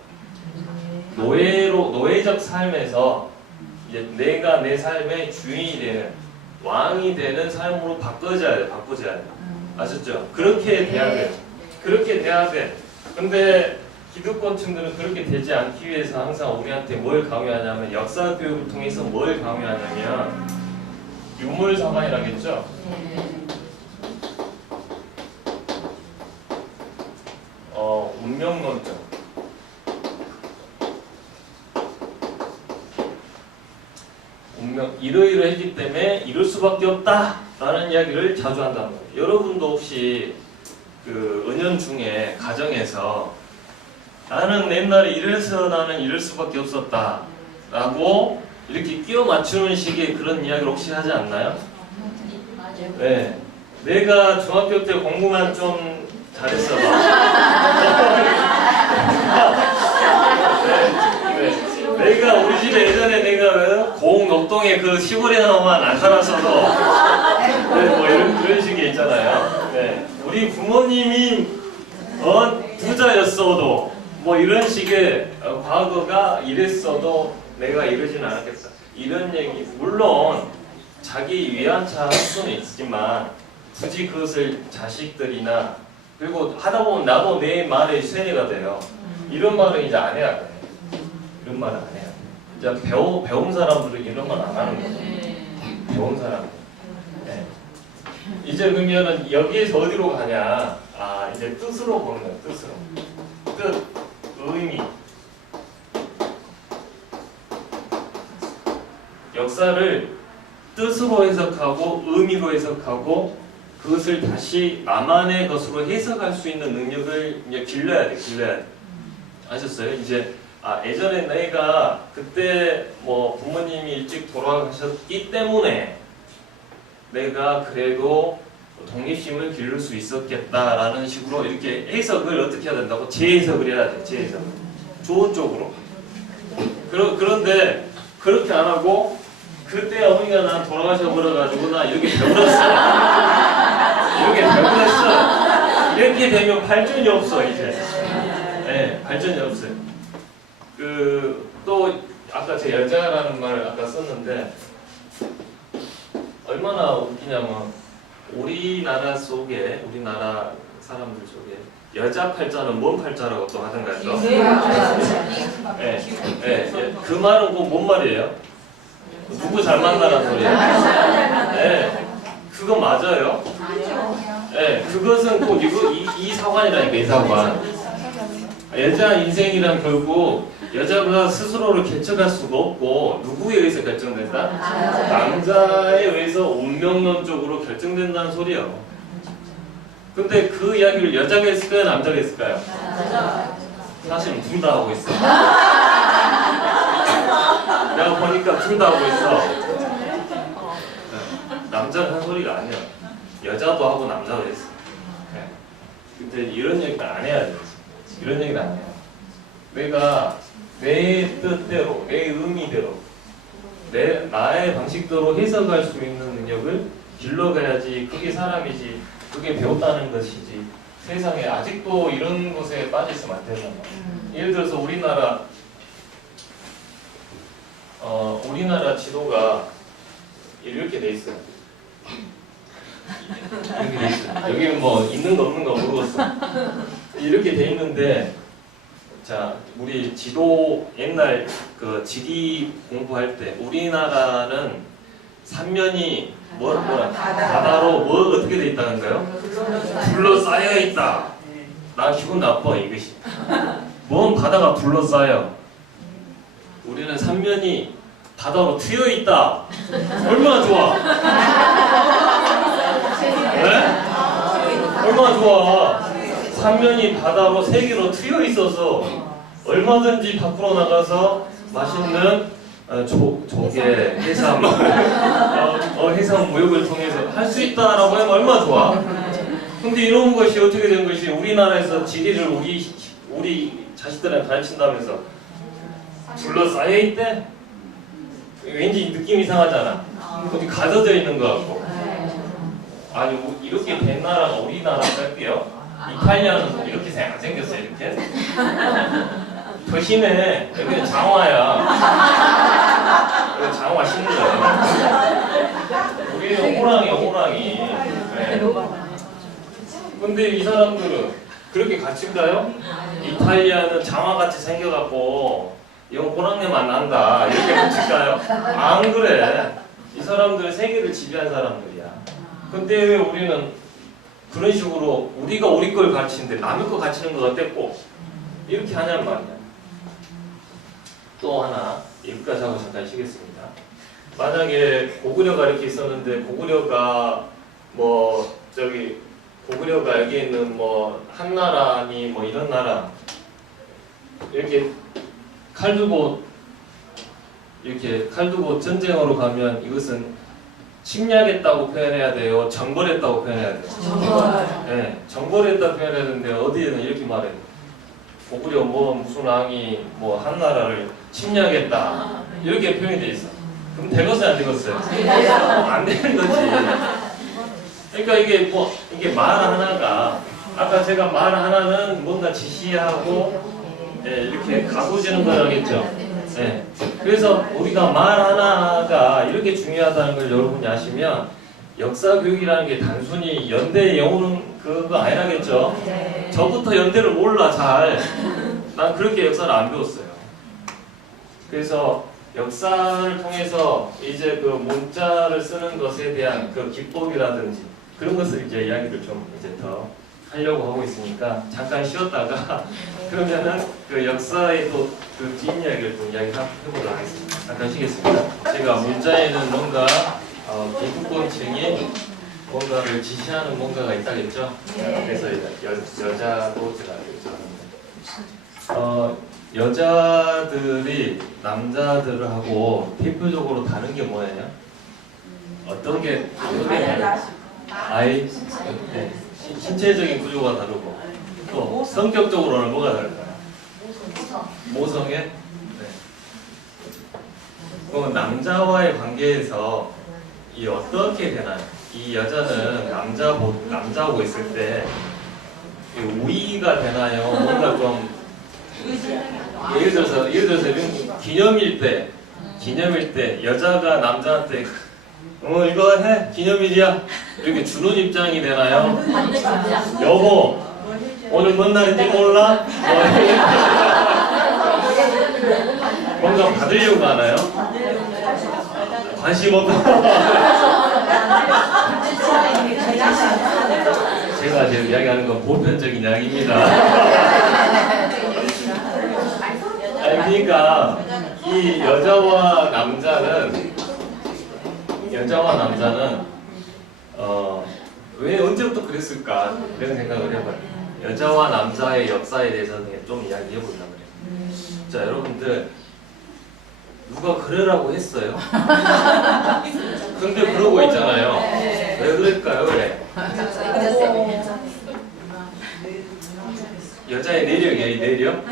노예적 삶에서 이제 내가 내 삶의 주인이 되는 왕이 되는 삶으로 바꿔줘야 돼. 아셨죠? 그렇게 돼야 돼. 그렇게 돼야 돼. 근데 기득권층들은 그렇게 되지 않기 위해서 항상 우리한테 뭘 강요하냐면 역사 교육을 통해서 뭘 강요하냐면 유물사관이라겠죠? 운명론적. 이러이러했기 때문에 이럴 수밖에 없다라는 이야기를 자주 한단 말이에요. 여러분도 혹시 그 은연중에 가정에서 나는 옛날에 이래서 나는 이럴 수밖에 없었다라고 이렇게 끼워 맞추는 식의 그런 이야기를 혹시 하지 않나요? 네. 내가 중학교 때 공부만 좀 잘했어 네. 내가 우리 집에 예전에 내가 고흥 녹동에 그 시골에만 안 살았어도 뭐 이런 식의 있잖아요. 네. 우리 부모님이 부자였어도 뭐 이런 식의 과거가 이랬어도 내가 이러진 않았겠다. 이런 얘기 물론 자기 위안차 할 수는 있지만 굳이 그것을 자식들이나 그리고 하다 보면 나도 내 말에 쇠뇌가 돼요. 이런 말은 이제 안 해야 돼. 이런 말은 안 해야 돼. 이제 배운 사람들은 이런 말 안 하는 거죠. 배운 사람. 네. 이제 그러면은 여기에서 어디로 가냐? 이제 뜻으로 보는 거예요. 뜻으로. 뜻, 의미. 역사를 뜻으로 해석하고 의미로 해석하고 그것을 다시 나만의 것으로 해석할 수 있는 능력을 이제 길러야 돼. 아셨어요? 이제 예전에 내가 그때 뭐 부모님이 일찍 돌아가셨기 때문에 내가 그래도 독립심을 기를 수 있었겠다라는 식으로 이렇게 해석을 어떻게 해야 된다고? 재해석을 해야 돼. 재해석. 좋은 쪽으로. 그런데 그렇게 안 하고 그때 어머니가 난 돌아가셔 버려가지고 나 이렇게 배불렀어. 이렇게 되면 발전이 없어 이제. 네, 발전이 없어요. 또 아까 제 여자라는 말을 아까 썼는데 얼마나 웃기냐면 우리나라 사람들 속에 여자 팔자는 뭔 팔자라고 또 하던가요? 또? 그 말은 꼭 뭔 말이에요? 누구 잘 만나라는 소리예요? 네, 그거 맞아요. 네, 그것은 꼭 이 사관이라니까 이 사관. 여자 인생이란 결국 여자가 스스로를 개척할 수가 없고 누구에 의해서 결정된다? 남자에 의해서 운명론적으로 결정된다는 소리예요. 근데 그 이야기를 여자가 했을까요? 남자가 했을까요? 사실은 둘 다 하고 있어. 내가 보니까 둘 다 하고 있어. 남자가 한 소리가 아니야. 여자도 하고 남자도 했어. 근데 이런 얘기는 안 해야 돼. 이런 얘기는 안 해요. 내가 내 뜻대로, 내 의미대로, 나의 방식대로 해석할 수 있는 능력을 길러가야지 그게 사람이지, 그게 배웠다는 것이지. 세상에 아직도 이런 것에 빠져있으면 안 되잖아. 예를 들어서 우리나라 지도가 이렇게 돼 있어요. 이렇게 돼 있어요. 여기는 뭐 있는 거 없는 거 모르겠어. 이렇게 돼 있는데, 자, 우리 지도 옛날 그 지리 공부할 때 우리나라는 삼면이 바다로 뭐 어떻게 돼 있다는가요? 둘러싸여 있다. 나 기분 나빠 이것이. 뭔 바다가 둘러싸여? 우리는 삼면이 바다로 트여 있다. 얼마나 좋아? 네? 얼마나 좋아? 삼면이 바다로 세 개로 트여 있어서 얼마든지 밖으로 나가서 맛있는 조개, 해삼, 해삼 무역을 통해서 할 수 있다라고 하면 얼마나 좋아? 근데 이런 것이 어떻게 된 것이 우리나라에서 지리를 우리 자식들한테 가르친다면서 둘러싸여 있대? 왠지 느낌 이상하잖아. 어디 가져져 있는 것 같고. 아니 이렇게 된 나라가 우리나라 같고요. 이탈리아는 이렇게 안 생겼어요. 이렇게. 더 심해. 여기는 장화야. 여기 장화 신는 거야. 우리는 호랑이야 호랑이. 네. 근데 이 사람들은 그렇게 갇힌가요? 이탈리아는 장화같이 생겨갖고 이건 호랑이만 난다 이렇게 갇힐까요? 안 그래. 이 사람들은 세계를 지배한 사람들이야. 근데 왜 우리는 그런 식으로 우리가 우리 걸 가르치는데 남의 거 가르치는 거 어땠고 이렇게 하냔 말이야. 또 하나 여기까지 하고 잠깐 쉬겠습니다. 만약에 고구려가 이렇게 있었는데 고구려가 뭐 저기 고구려가 여기 있는 뭐 한나라니 뭐 이런 나라 이렇게 칼 두고 전쟁으로 가면 이것은 침략했다고 표현해야 돼요? 정벌했다고 표현해야 돼요? 네, 정벌했다고 표현해야 되는데 어디에는 이렇게 말해요. 고구려 뭐 무슨 왕이 뭐 한나라를 침략했다 이렇게 표현이 돼 있어. 그럼 되겠어요 안 되겠어요? 안 되는 거지. 그러니까 이게 말 하나가 아까 제가 말 하나는 뭔가 지시하고 이렇게 가부지는 거라겠죠. 네. 그래서 우리가 말 하나가 이렇게 중요하다는 걸 여러분이 아시면 역사 교육이라는 게 단순히 연대에 외우는 그거 아니라겠죠. 저부터 연대를 몰라 잘. 난 그렇게 역사를 안 배웠어요. 그래서 역사를 통해서 이제 그 문자를 쓰는 것에 대한 그 기법이라든지 그런 것을 이제 이야기를 좀 이제 더 하려고 하고 있으니까 잠깐 쉬었다가 그러면은 그 역사의 또 그 뒷이야기를 좀 이야기해보도록 하겠습니다. 잠깐 쉬겠습니다. 제가 문자에는 뭔가 비특권층이 뭔가를 지시하는 뭔가가 있다겠죠. 그래서 여자도 제가 여쭤봤는데 여자들이 남자들하고 대표적으로 다른 게 뭐예요? 어떤 게 다르요? 아이 네. 신체적인 구조가 다르고 또 성격적으로는 뭐가 다를까요? 모성애? 네. 그럼 남자와의 관계에서 이 어떻게 되나요? 이 여자는 남자하고 있을 때 우위가 되나요? 뭔가 좀 예를 들어서 기념일 때 여자가 남자한테 이거 해 기념일이야 이렇게 주는 입장이 되나요? 여보 오늘 뭔 날인지 몰라? 뭔가 받으려고 하나요? 관심 없고 제가 지금 이야기하는 건 보편적인 이야기입니다. 아니 그러니까 이 여자와 남자는 왜 언제부터 그랬을까 이런 생각을 해봐요. 여자와 남자의 역사에 대해서는 좀 이야기해 보려고 그래요. 자 여러분들 누가 그러라고 했어요? 근데 그러고 있잖아요. 왜 그럴까요? 왜? 여자의 내력?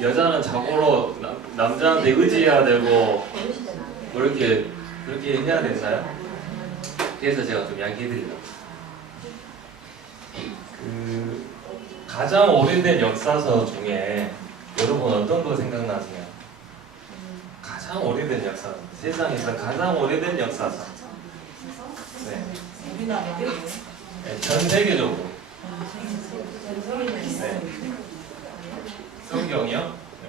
여자는 자고로 남자한테 의지해야 되고 그렇게 해야 됐나요? 그래서 제가 좀 이야기해드리려고. 가장 오래된 역사서 중에 여러분 어떤 거 생각나세요? 가장 오래된 역사, 세상에서 가장 오래된 역사서. 네. 네, 전 세계적으로. 네. 성경이요? 네.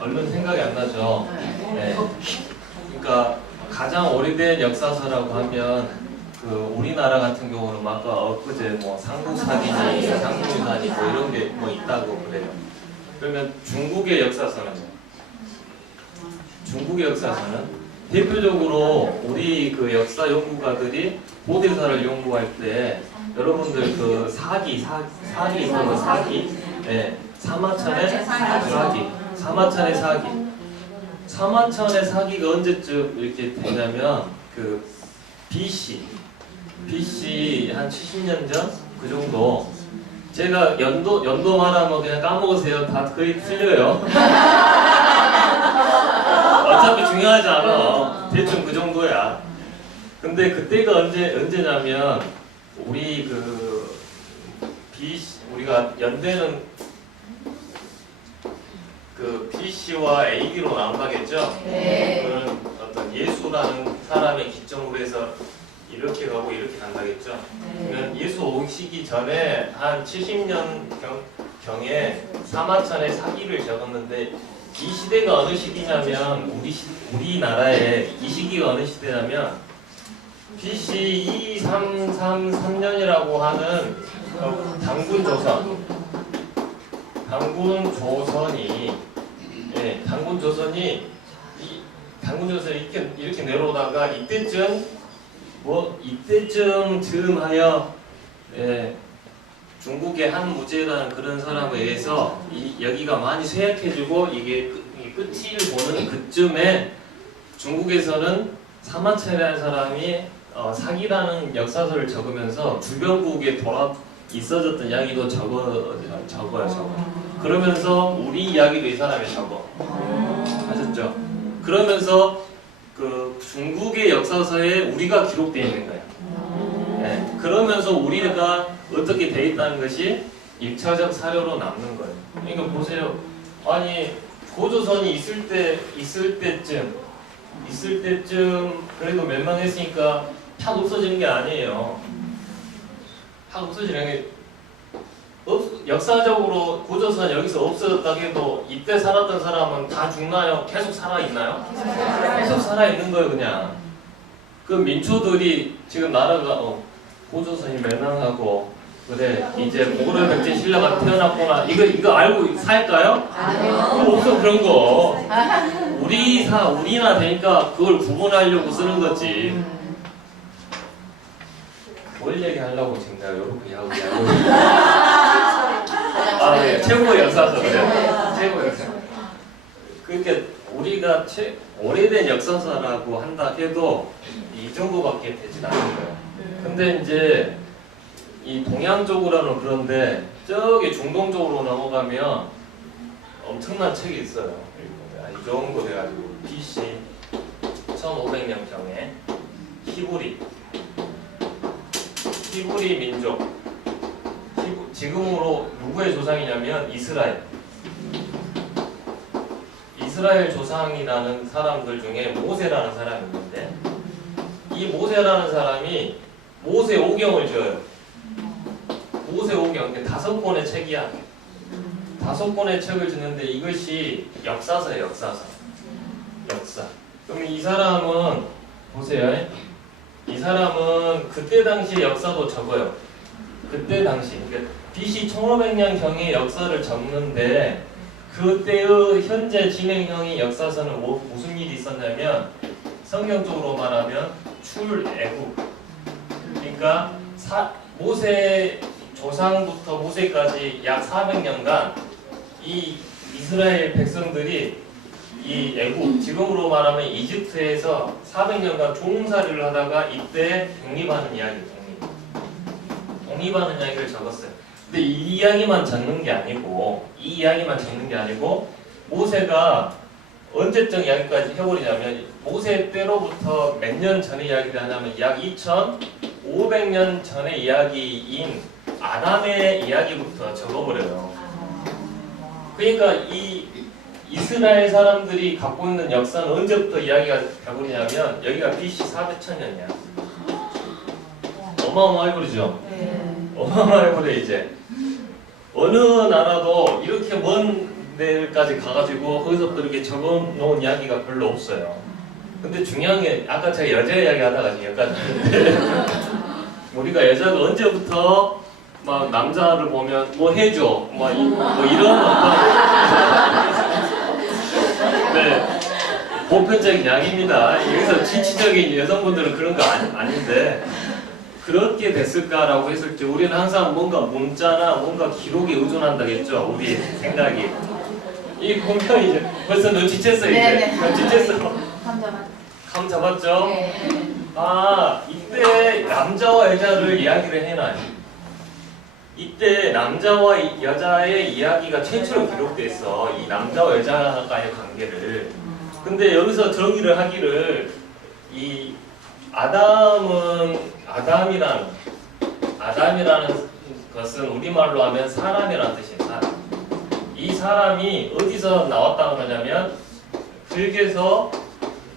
얼른 생각이 안 나죠. 네. 그러니까 가장 오래된 역사서라고 하면 그 우리나라 같은 경우는 아까 엊그제 뭐 상국사기니 상국유산이 뭐 이런 게 뭐 있다고 그래요. 그러면 중국의 역사서는요? 중국의 역사서는 대표적으로 우리 그 역사 연구가들이 고대사를 연구할 때 여러분들 그 사기 있어요. 사기. 네. 사마천의 사기가 언제쯤 이렇게 되냐면 그 BC 한 70년 전 그 정도 제가 연도 말하면 그냥 까먹으세요. 다 거의 틀려요. 어차피 중요하지 않아. 대충 그 정도야. 근데 그때가 언제냐면 우리 우리가 연대는 그 BC와 AB로 나온다겠죠? 네. 그런 어떤 예수라는 사람의 기점으로 해서 이렇게 가고 이렇게 간다겠죠? 그러면 예수 오시기 전에 한 70년 경에 사마천에 사기를 적었는데 이 시대가 어느 시기냐면 우리나라에 이 시기가 어느 시대냐면 BC 2333년이라고 하는 당군 조선이 이렇게 내려오다가 이때쯤 하여 중국의 한 무제라는 그런 사람에 의해서 여기가 많이 쇠약해지고 이게 끝을 보는 그쯤에 중국에서는 사마천이라는 사람이 사기라는 역사서를 적으면서 주변국에 있어졌던 이야기도 적어요. 그러면서 우리 이야기도 이 사람이 적어. 아셨죠? 그러면서 그 중국의 역사서에 우리가 기록되어 있는 거야. 네. 그러면서 우리가 어떻게 돼 있다는 것이 1차적 사료로 남는 거예요. 그러니까 보세요. 아니 고조선이 있을 때쯤 그래도 멸망했으니까 팍 없어지는 게 아니에요. 팍 없어지는 게 역사적으로 고조선 여기서 없어졌다고 해도 이때 살았던 사람은 다 죽나요? 계속 살아있나요? 계속 살아있는 거예요 그냥. 그 민초들이 지금 나라가 고조선이 멸망하고 그래 이제 고구려백제 신라가 태어났구나 이거 알고 살까요? 아니요. 없어 그런 거. 우리나 되니까 그걸 구분하려고 쓰는 거지. 뭘 얘기하려고 지금 내가 이렇게 하고 네, 최고의 역사서 그래요. 최고의 역사. 그러니까 우리가 오래된 역사서라고 한다 해도 이 정도밖에 되진 않은 거예요. 근데 이제 이 동양 쪽으로는 그런데 저기 중동 쪽으로 넘어가면 엄청난 책이 있어요. 이 정도 돼가지고 BC 1500년경에 히브리 민족 지금으로 누구의 조상이냐면 이스라엘 조상이라는 사람들 중에 모세라는 사람이 있는데 이 모세라는 사람이 모세오경을 지어요. 모세오경 5권의 책이야. 5권의 책을 짓는데 이것이 역사서예요. 역사. 그럼 이 사람은 보세요. 이 사람은 그때 당시 역사도 적어요. 그때 당시 그러니까 BC 1500년 경의 역사를 적는데 그때의 현재 진행형의 역사서는 무슨 일이 있었냐면 성경적으로 말하면 출애굽 그러니까 모세 조상부터 모세까지 약 400년간 이 이스라엘 백성들이 이 애굽 지금으로 말하면 이집트에서 400년간 종살이를 하다가 이때 독립하는 이야기를 적었어요. 근데 이 이야기만 적는 게 아니고 모세가 언제적 이야기까지 해버리냐면 모세 때로부터 몇 년 전의 이야기를 하냐면 약 2500년 전의 이야기인 아담의 이야기부터 적어버려요. 그러니까 이 이스라엘 사람들이 갖고 있는 역사는 언제부터 이야기가 되버리냐면 여기가 BC 400년이야. 어마어마해버리죠? 어마어마해버려 이제. 어느 나라도 이렇게 먼 데까지 가가지고 거기서부터 이렇게 적어놓은 이야기가 별로 없어요. 근데 중요한 게 아까 제가 여자 이야기 하다가 지금 여기까지 우리가 여자가 언제부터 막 남자를 보면 뭐 해줘 뭐 이런 어떤 네 보편적인 이야기입니다. 여기서 진취적인 여성분들은 그런 거 아닌데 그렇게 됐을까라고 했을 때 우리는 항상 뭔가 문자나 뭔가 기록에 의존한다겠죠. 우리 생각이. 이 보면 이제 벌써 눈치챘어 이제. 눈치챘어. 감 잡았죠? 네. 아 이때 남자와 여자를 이야기를 해놔요. 이때 남자와 여자의 이야기가 최초로 기록됐어. 이 남자와 여자가의 관계를. 근데 여기서 정의를 하기를 이 아담이라는 것은 우리말로 하면 사람이라는 뜻이에요. 사람. 이 사람이 어디서 나왔다고 하냐면 들에서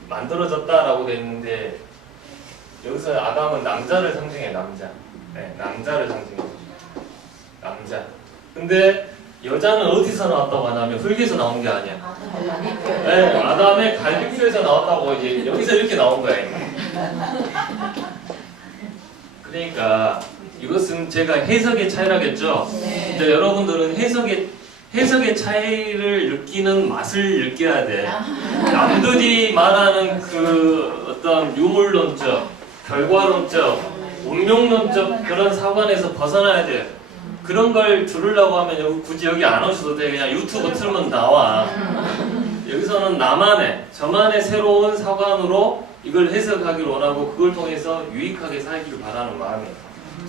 만들어졌다라고 되어 있는데 여기서 아담은 남자를 상징해. 남자. 네, 남자를 상징해. 남자. 근데 여자는 어디서 나왔다고 하냐면 흙에서 나온 게 아니야. 네, 아담의 갈비뼈에서 나왔다고 이제 여기서 이렇게 나온 거야. 그러니까 이것은 제가 해석의 차이라겠죠. 근데 여러분들은 해석의 차이를 느끼는 맛을 느껴야 돼. 남들이 말하는 그 어떤 유물론적, 결과론적, 운명론적 그런 사관에서 벗어나야 돼. 그런 걸 들으려고 하면 굳이 여기 안 오셔도 돼. 그냥 유튜브 틀면 나와. 여기서는 나만의, 저만의 새로운 사관으로 이걸 해석하기를 원하고 그걸 통해서 유익하게 살기를 바라는 마음이에요.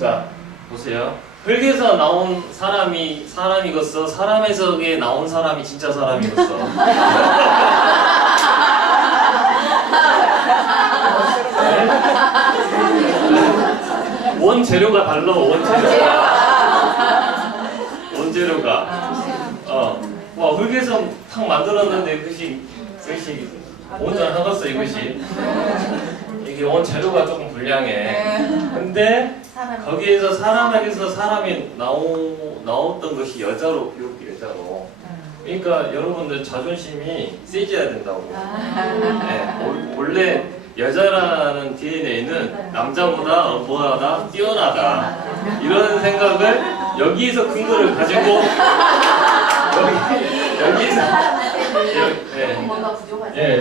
자, 보세요. 흙에서 나온 사람이 사람이겠어? 사람에서 나온 사람이 진짜 사람이겠어? 원재료가 달라. 원재료가. 와, 흙에서 탁 만들었는데 그것이 온전하겠어 이것이. 이게 원재료가 조금 불량해. 근데 거기에서 사람에게서 사람이 나왔던 것이 여자로 이렇게 여자로. 그러니까 여러분들 자존심이 세져야 된다고. 네, 원래 여자라는 DNA는 남자보다 뭐하다 뛰어나다 이런 생각을 여기에서 근거를 가지고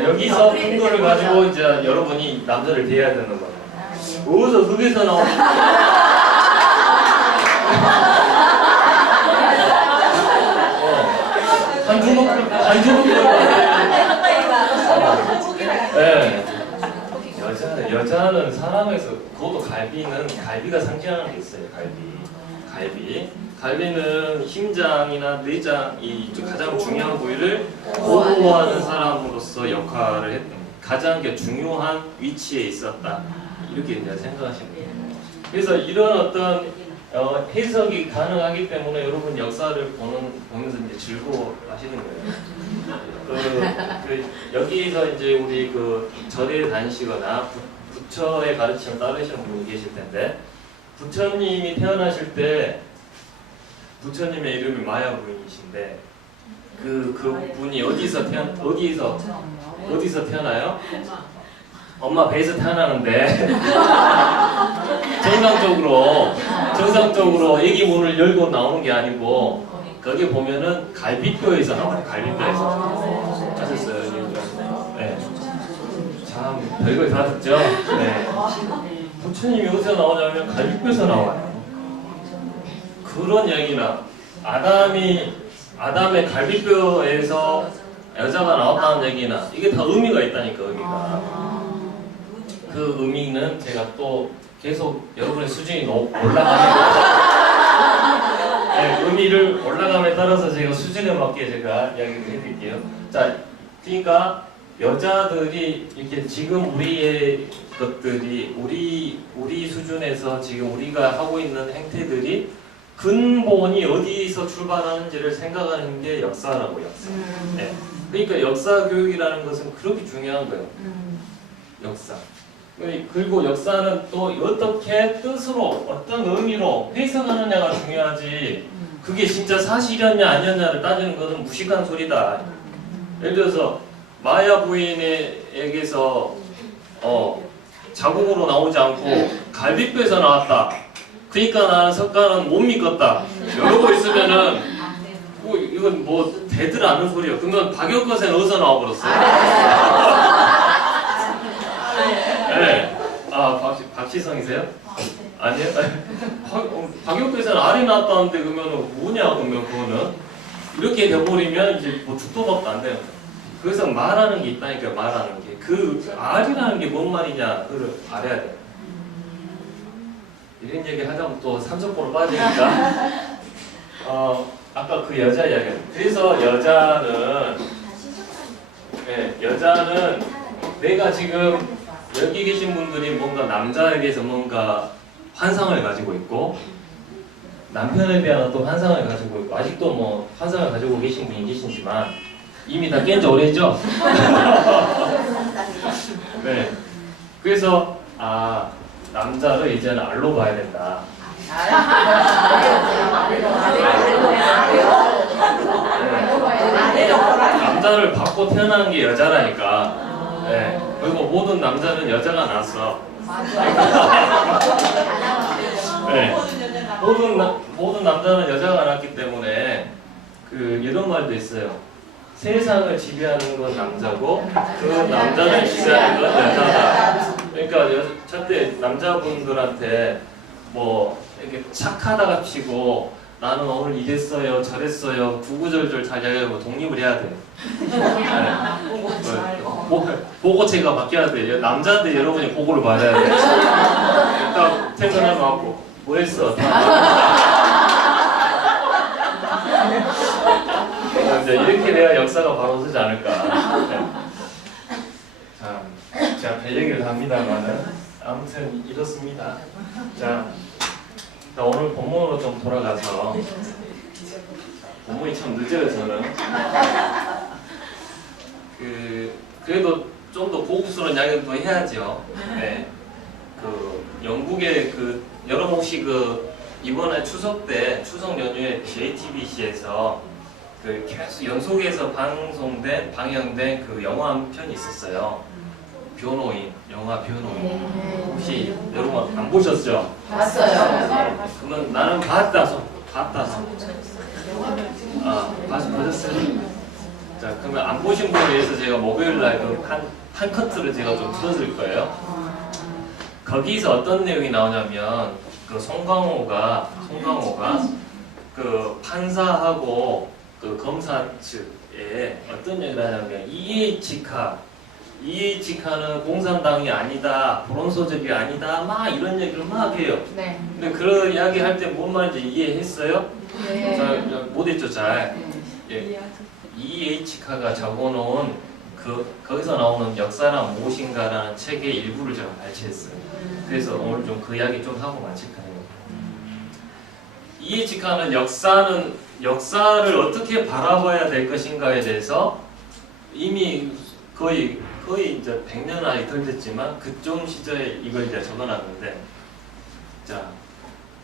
여기서 근거를 가지고 이제 여러분이 남자를 대해야 되는 거예요. 어디서 흙에서 나온 한 주먹 여자는 사람에서 그것도 갈비가 상징하는 게 있어요. 갈비는 심장이나 내장 이 가장 중요한 부위를 보호하는 사람으로서 역할을 했던 가장 중요한 위치에 있었다. 이렇게 이제 생각하시면 돼요. 그래서 이런 어떤 해석이 가능하기 때문에 여러분 역사를 보면서 이제 즐거워하시는 거예요. 여기서 이제 우리 그 절에 다니시거나 부처의 가르침을 따르시는 분이 계실 텐데 부처님이 태어나실 때 부처님의 이름이 마야 부인이신데 그 분이 어디서 태어나요? 엄마 배에서 태어나는데 정상적으로 애기 문을 열고 나오는 게 아니고 거기 보면은 갈비뼈에서 나와요. 갈비뼈에서. 아셨어요? 네. 참 별걸 다 듣죠? 네. 부처님이 어디서 나오냐면 갈비뼈에서 나와요. 그런 얘기나 아담의 갈비뼈에서 여자가 나왔다는 얘기나 이게 다 의미가 있다니까. 의미가. 그 의미는 제가 또 계속 여러분의 수준이 올라가면 네, 의미를 올라감에 따라서 제가 수준에 맞게 제가 이야기를 해드릴게요. 자, 그러니까 여자들이 이렇게 지금 우리의 것들이 우리 수준에서 지금 우리가 하고 있는 행태들이 근본이 어디서 출발하는지를 생각하는 게 역사라고 역사. 네. 그러니까 역사 교육이라는 것은 그렇게 중요한 거예요. 역사. 그리고 역사는 또 어떻게 뜻으로 어떤 의미로 해석하느냐가 중요하지 그게 진짜 사실이었냐 아니었냐를 따지는 것은 무식한 소리다. 예를 들어서 마야 부인에게서 자궁으로 나오지 않고 갈비뼈에서 나왔다. 그러니까 나는 석가는 못 믿겠다. 이러고 있으면은 이건 뭐 되들 않는 소리야. 그러면 박역거세는 어디서 나와버렸어요? 네. 박시성이세요? 아니에요? 박역거세는 알이 나왔다는데 그러면 뭐냐 그거는 이렇게 돼버리면 이제 뭐 죽도밥도 안 돼요. 그래서 말하는 게 있다니까. 말하는 게 그 알이라는 게 뭔 말이냐 그걸 알아야 돼. 이런 얘기를 하자면 또 30% 빠지니까 아까 그 여자 이야기. 그래서 여자는 내가 지금 여기 계신 분들이 뭔가 남자에 대해서 뭔가 환상을 가지고 있고 남편에 대한 어떤 환상을 가지고 있고 아직도 뭐 환상을 가지고 계신 분이 계시지만 이미 다 깬 지 오래죠? 네. 그래서 남자를 이제는 알로 봐야 된다. 남자를 받고 태어난 게 여자라니까. 네. 그리고 모든 남자는 여자가 낳았어. 네. 모든 남자는 여자가 낳았기 때문에 그 이런 말도 있어요. 세상을 지배하는 건 남자고 그 남자를 지배하는 건 여자다. 그러니까 절대 남자분들한테 뭐 이렇게 착하다가 치고 나는 오늘 이랬어요 저랬어요 구구절절 잘 이야기하고 독립을 해야 돼. 보고체가 바뀌어야 돼. 남자한테 여러분이 보고를 받아야 돼. 딱 퇴근하고 뭐 했어? 이제 이렇게 돼야 역사가 바로 서지 않을까. 네. 자, 제가 별 얘기를 합니다만은 아무튼 이렇습니다. 자, 오늘 본문으로 좀 돌아가서 본문이 참 늦어요 저는. 그래도 좀 더 고급스러운 이야기를 또 해야죠. 네. 영국의 여러분 혹시 이번에 추석 때 추석 연휴에 JTBC에서 계속 연속해서 방영된 영화 한 편이 있었어요. 변호인, 영화 변호인. 혹시 여러분 안 보셨죠? 봤어요. 그러면 나는 봤다. 보셨어요? 자, 그러면 안 보신 분을 위해서 제가 목요일날 한 커트를 제가 좀 틀어줄 거예요. 거기서 어떤 내용이 나오냐면 송강호가 판사하고 검사 측에 어떤 얘기를 하냐면 이해치카는 공산당이 아니다, 불온소적이 아니다, 막 이런 얘기를 막 해요. 네. 근데 그런 이야기 할 때 뭔 말인지 이해했어요? 네. 못했죠, 잘. 예. 이해치카가 적어놓은 거기서 나오는 역사란 무엇인가라는 책의 일부를 제가 발췌했어요. 그래서 오늘 좀 그 이야기 좀 하고 마칠 거예요. 이해치카는 역사를 어떻게 바라봐야 될 것인가에 대해서 이미 거의 이제 100년 안이 덜 됐지만 그쪽 시절에 이걸 이제 적어놨는데, 자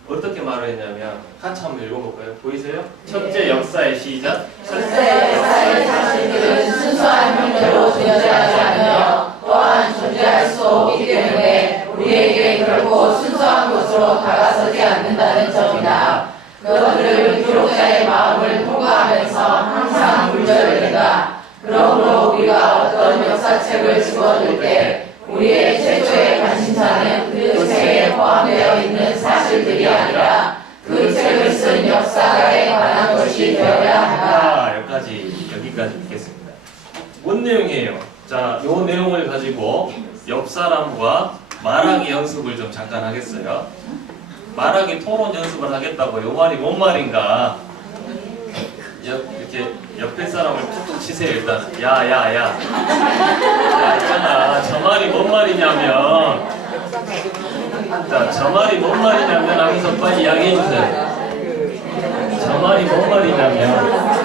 어떻게 말을 했냐면 같이 한번 읽어볼까요? 보이세요? 첫째 역사의 시작. 첫째 역사의 사실들은 순수한 형태로 존재하지 않으며 또한 존재할 수 없기 때문에 우리에게 결코 순수한 것으로 다가서지 않는다는 점이다. 그것들은 기록자의 마음을 통과하면서 항상 물절된다. 그러므로 우리가 어떤 역사책을 집어들 때 우리의 최초의 관심사는 그 책에 포함되어 있는 사실들이 아니라 그 책을 쓴 역사가에 관한 것이 되어야 한다. 여기까지 읽겠습니다. 뭔 내용이에요? 자, 요 내용을 가지고 옆 사람과 말하기 연습을 좀 잠깐 하겠어요. 말하기 토론 연습을 하겠다고 요 말이 뭔 말인가? 이렇게 옆에 사람을 툭툭 치세요. 일단 야 있잖아, 저 말이 뭔 말이냐면, 자, 저 말이 뭔 말이냐면 하면서 빨리 이야기해 주세요. 저 말이 뭔 말이냐면,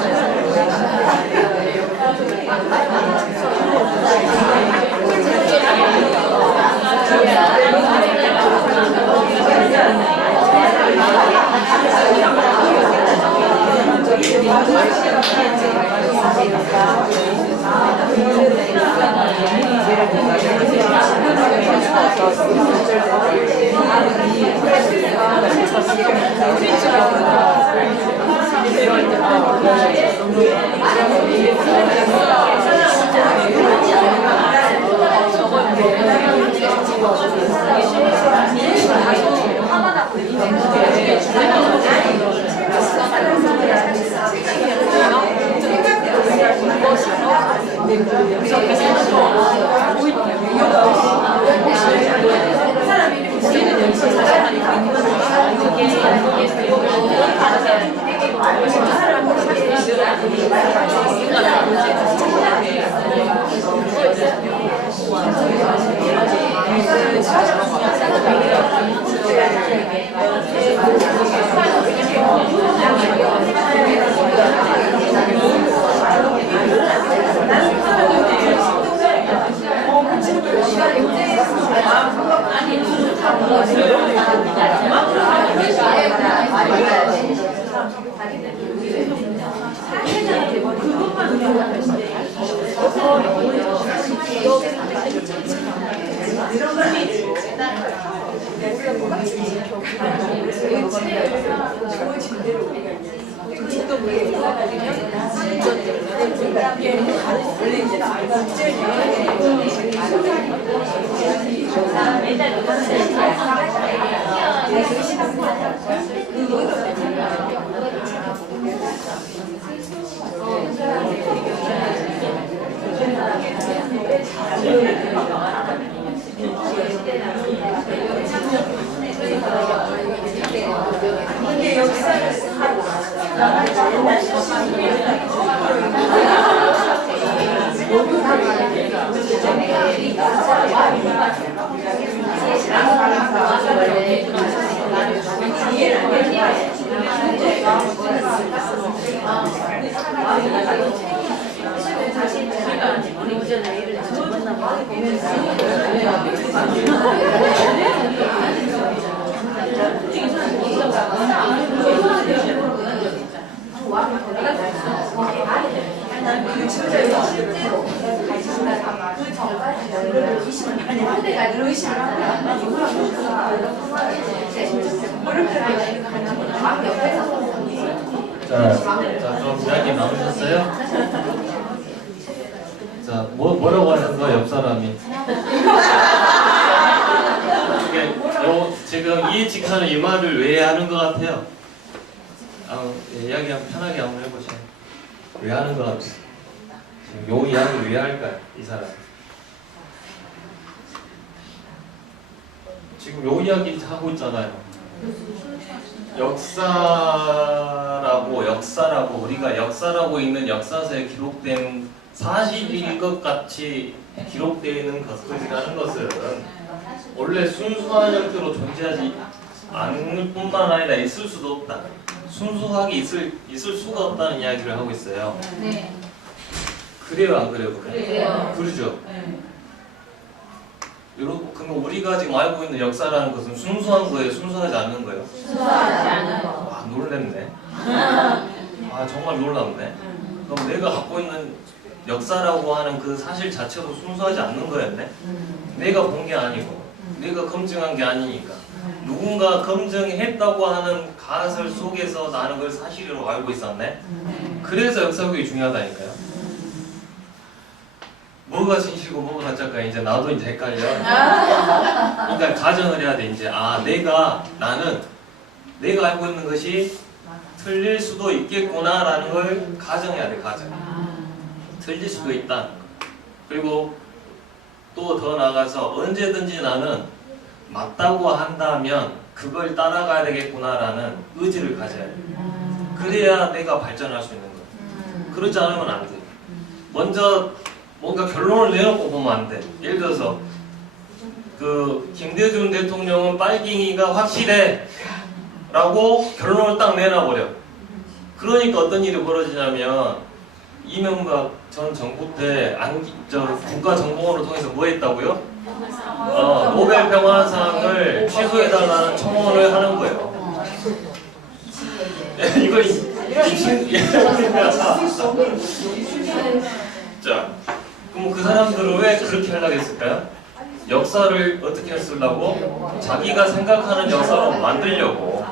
좀 이야기 나누셨어요? 자, 뭐라고 하는 거야, 옆 사람이? 지금 이 직하는 이 말을 왜 하는 것 같아요? 이야기 편하게 한번 해보세요. 왜 하는 것 같아요? 지금 요 이야기를 왜 할까요, 이 사람? 지금 요 이야기 하고 있잖아요. 역사라고 우리가 역사라고 있는 역사서에 기록된 사실일 것 같이 기록되어 있는 것들이라는 것은 원래 순수한 형태로 존재하지 않을 뿐만 아니라 있을 수도 없다. 순수하게 있을 수가 없다는 이야기를 하고 있어요. 네. 그래요, 안 그래요? 그래요. 그러죠. 여러분, 그럼 우리가 지금 알고 있는 역사라는 것은 순수한 거예요? 순수하지 않는 거예요? 순수하지 않은 거. 와, 놀랬네. 정말 놀랍네. 그럼 내가 갖고 있는 역사라고 하는 그 사실 자체도 순수하지 않는 거였네? 내가 본 게 아니고 내가 검증한 게 아니니까 누군가 검증했다고 하는 가설 속에서 나는 그걸 사실이라고 알고 있었네? 그래서 역사교육이 중요하다니까요. 뭐가 진실이고 뭐가 가짜일까 이제 나도 이제 헷갈려. 그러니까 가정을 해야 돼. 이제 나는 내가 알고 있는 것이 틀릴 수도 있겠구나라는 걸 가정해야 돼. 가정. 틀릴 수도 있다. 그리고 또 더 나아가서 언제든지 나는 맞다고 한다면 그걸 따라가야 되겠구나라는 의지를 가져야 돼. 그래야 내가 발전할 수 있는 거야. 그러지 않으면 안 돼. 먼저 뭔가 결론을 내놓고 보면 안 돼. 예를 들어서 김대중 대통령은 빨갱이가 확실해 라고 결론을 딱 내놔버려. 그러니까 어떤 일이 벌어지냐면 이명박 전 정부 때 국가정보원을 통해서 뭐 했다고요? 노벨 평화상을 취소해달라는 청원을 하는 거예요. 이거 자, 그럼 그 사람들은 왜 그렇게 하려고 했을까요? 역사를 어떻게 쓰려고? 자기가 생각하는 역사로 만들려고.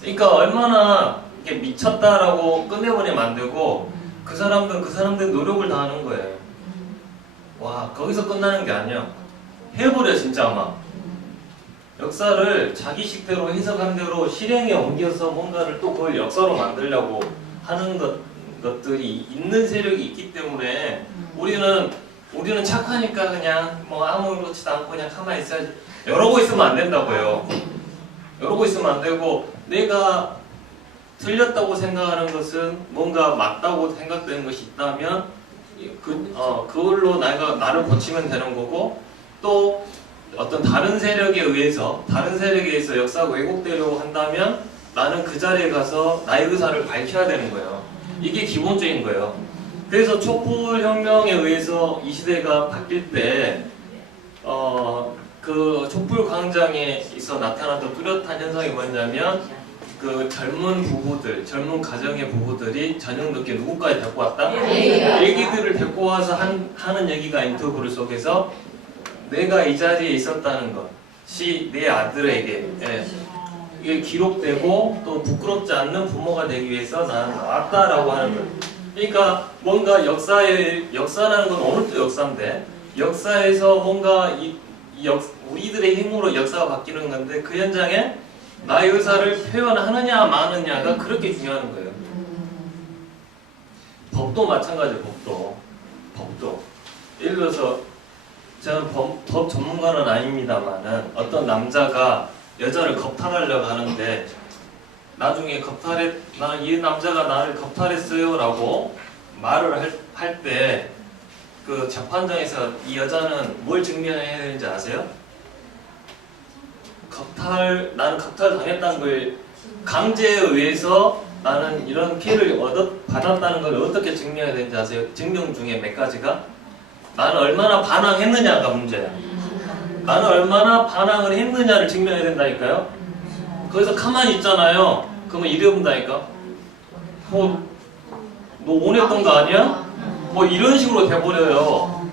그러니까 얼마나 이게 미쳤다라고 끝내버리면 안 되고 그 사람들은 노력을 다 하는 거예요. 와, 거기서 끝나는 게 아니야. 해버려 진짜 막. 역사를 자기식대로 해석한 대로 실행에 옮겨서 뭔가를 또 그걸 역사로 만들려고 하는 것들이 있는 세력이 있기 때문에 우리는 우리는 착하니까 그냥 뭐 아무렇지도 않고 그냥 가만히 있어야지. 이러고 있으면 안 된다고요. 이러고 있으면 안 되고, 내가 틀렸다고 생각하는 것은 뭔가 맞다고 생각되는 것이 있다면 그걸로 나를 고치면 되는 거고, 또 어떤 다른 세력에 의해서 역사가 왜곡되려고 한다면 나는 그 자리에 가서 나의 의사를 밝혀야 되는 거예요. 이게 기본적인 거예요. 그래서 촛불혁명에 의해서 이 시대가 바뀔 때 그 촛불 광장에 있어 나타났던 뚜렷한 현상이 뭐냐면, 그 젊은 가정의 부부들이 저녁 늦게 누구까지 데리고 왔다? 애기들을 데리고 와서 하는 얘기가 인터뷰를 속에서 내가 이 자리에 있었다는 것이 내 아들에게 이게 기록되고 또 부끄럽지 않는 부모가 되기 위해서 나는 나왔다라고 하는 거예요. 그러니까 뭔가 역사라는 건 어느 또 역사인데, 역사에서 뭔가 우리들의 힘으로 역사가 바뀌는 건데, 그 현장에 나의 의사를 표현하느냐 마느냐가 그렇게 중요한 거예요. 법도 마찬가지예요. 법도 예를 들어서 저는 법 전문가는 아닙니다만은 어떤 남자가 여자를 겁탈하려고 하는데 나중에 이 남자가 나를 겁탈했어요 라고 말을 할 때 그 재판장에서 이 여자는 뭘 증명해야 되는지 아세요? 나는 겁탈 당했다는 걸, 강제에 의해서 나는 이런 피해를 받았다는 걸 어떻게 증명해야 되는지 아세요? 증명 중에 몇 가지가, 나는 얼마나 반항했느냐가 문제야. 나는 얼마나 반항을 했느냐를 증명해야 된다니까요. 거기서 가만히 있잖아요. 그러면 이래 본다니까. 너 원했던 거 아니야? 뭐 이런 식으로 돼버려요.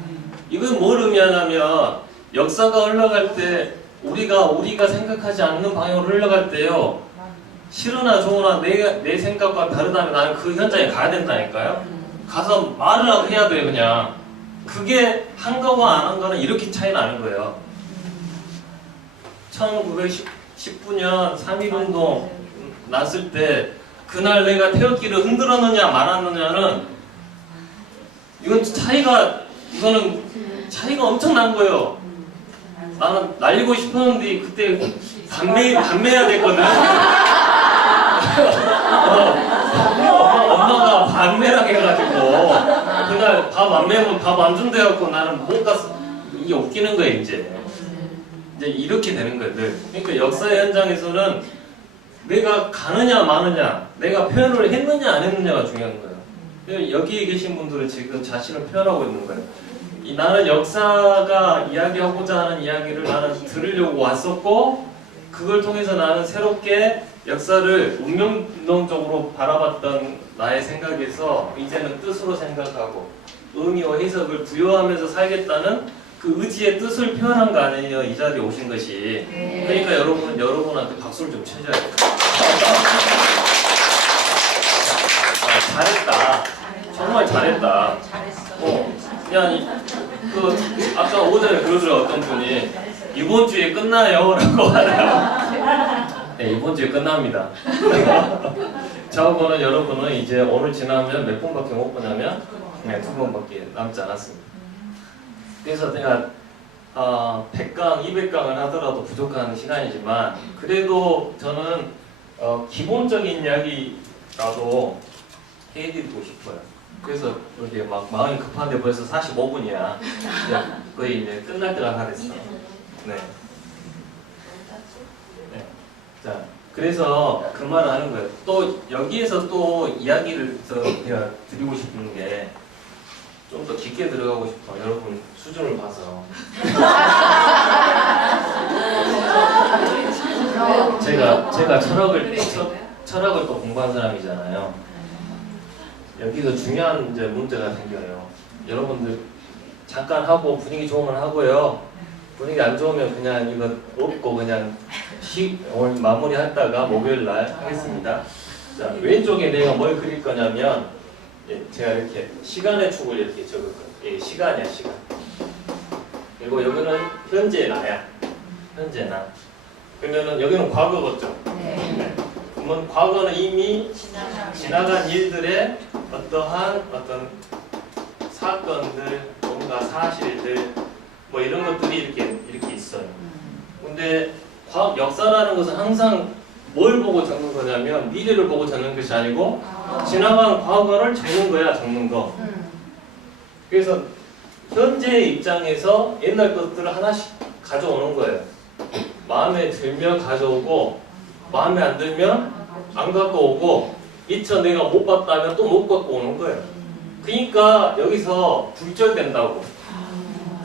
이건 뭘 의미하냐면, 역사가 흘러갈 때 우리가 생각하지 않는 방향으로 흘러갈 때요, 싫으나 좋으나 내 생각과 다르다면 나는 그 현장에 가야 된다니까요. 가서 말을 해야 돼요. 그냥 그게 한 거와 안 한 거는 이렇게 차이 나는 거예요. 1919년 3.1운동 났을 때 그날 내가 태극기를 흔들었느냐 말았느냐는 이거는 차이가 엄청난 거예요. 나는 날리고 싶었는데 그때 반매해야 됐거든. 엄마가 반매라고 해가지고 그날 밥 안 매면 밥 안 준대갖고 나는 뭔가 이게 웃기는 거예요. 이제 이렇게 되는 거예요. 늘. 그러니까 역사의 현장에서는 내가 가느냐 마느냐, 내가 표현을 했느냐 안 했느냐가 중요한 거예요. 여기에 계신 분들은 지금 자신을 표현하고 있는 거예요. 나는 역사가 이야기하고자 하는 이야기를 나는 들으려고 왔었고, 그걸 통해서 나는 새롭게 역사를 운명론적으로 바라봤던 나의 생각에서 이제는 뜻으로 생각하고 의미와 해석을 부여하면서 살겠다는 그 의지의 뜻을 표현한 거 아니에요. 이 자리에 오신 것이. 그러니까 여러분한테 박수를 좀 쳐줘야 돼요. 잘했다. 정말 잘했다. 그냥 아까 오전에 그러더라고요. 어떤 분이 이번 주에 끝나요? 라고 하네요. 네, 이번 주에 끝납니다. 저거는 여러분은 이제 오늘 지나면 몇 분밖에 못 보냐면 네, 2번밖에 남지 않았습니다. 그래서 제가 100강, 200강을 하더라도 부족한 시간이지만 그래도 저는 기본적인 이야기라도 해드리고 싶어요. 그래서 이렇게 막 마음이 급한데 벌써 45분이야. 거의 이제 끝날 때가 다 됐어. 네. 자, 그래서 그 말을 하는 거예요. 또 여기에서 또 이야기를 제가 드리고 싶은 게 좀 더 깊게 들어가고 싶어. 여러분 수준을 봐서. 제가 철학을 또 공부한 사람이잖아요. 여기서 중요한 이제 문제가 생겨요. 여러분들 잠깐 하고 분위기 좋으면 하고요. 분위기 안 좋으면 그냥 이거 없고 그냥 오늘 마무리했다가 목요일날 하겠습니다. 자, 왼쪽에 내가 뭘 그릴 거냐면 제가 이렇게 시간의 축을 이렇게 적을 거예요. 시간이야, 시간. 그리고 여기는 현재 나야. 현재 나. 그러면은 여기는 과거겠죠. 네. 그러면 과거는 이미 지나간 일들의 어떤 사건들, 뭔가 사실과 사실들 뭐 이런 것들이 이렇게 있어요. 근데 과학 역사라는 것은 항상 뭘 보고 적는 거냐면 미래를 보고 적는 것이 아니고 지나간 과거를 적는 거야, 적는 거. 그래서 현재의 입장에서 옛날 것들을 하나씩 가져오는 거예요. 마음에 들면 가져오고 마음에 안 들면 안 갖고 오고 이처 내가 못 봤다면 또 못 갖고 오는 거예요. 그러니까 여기서 굴절된다고.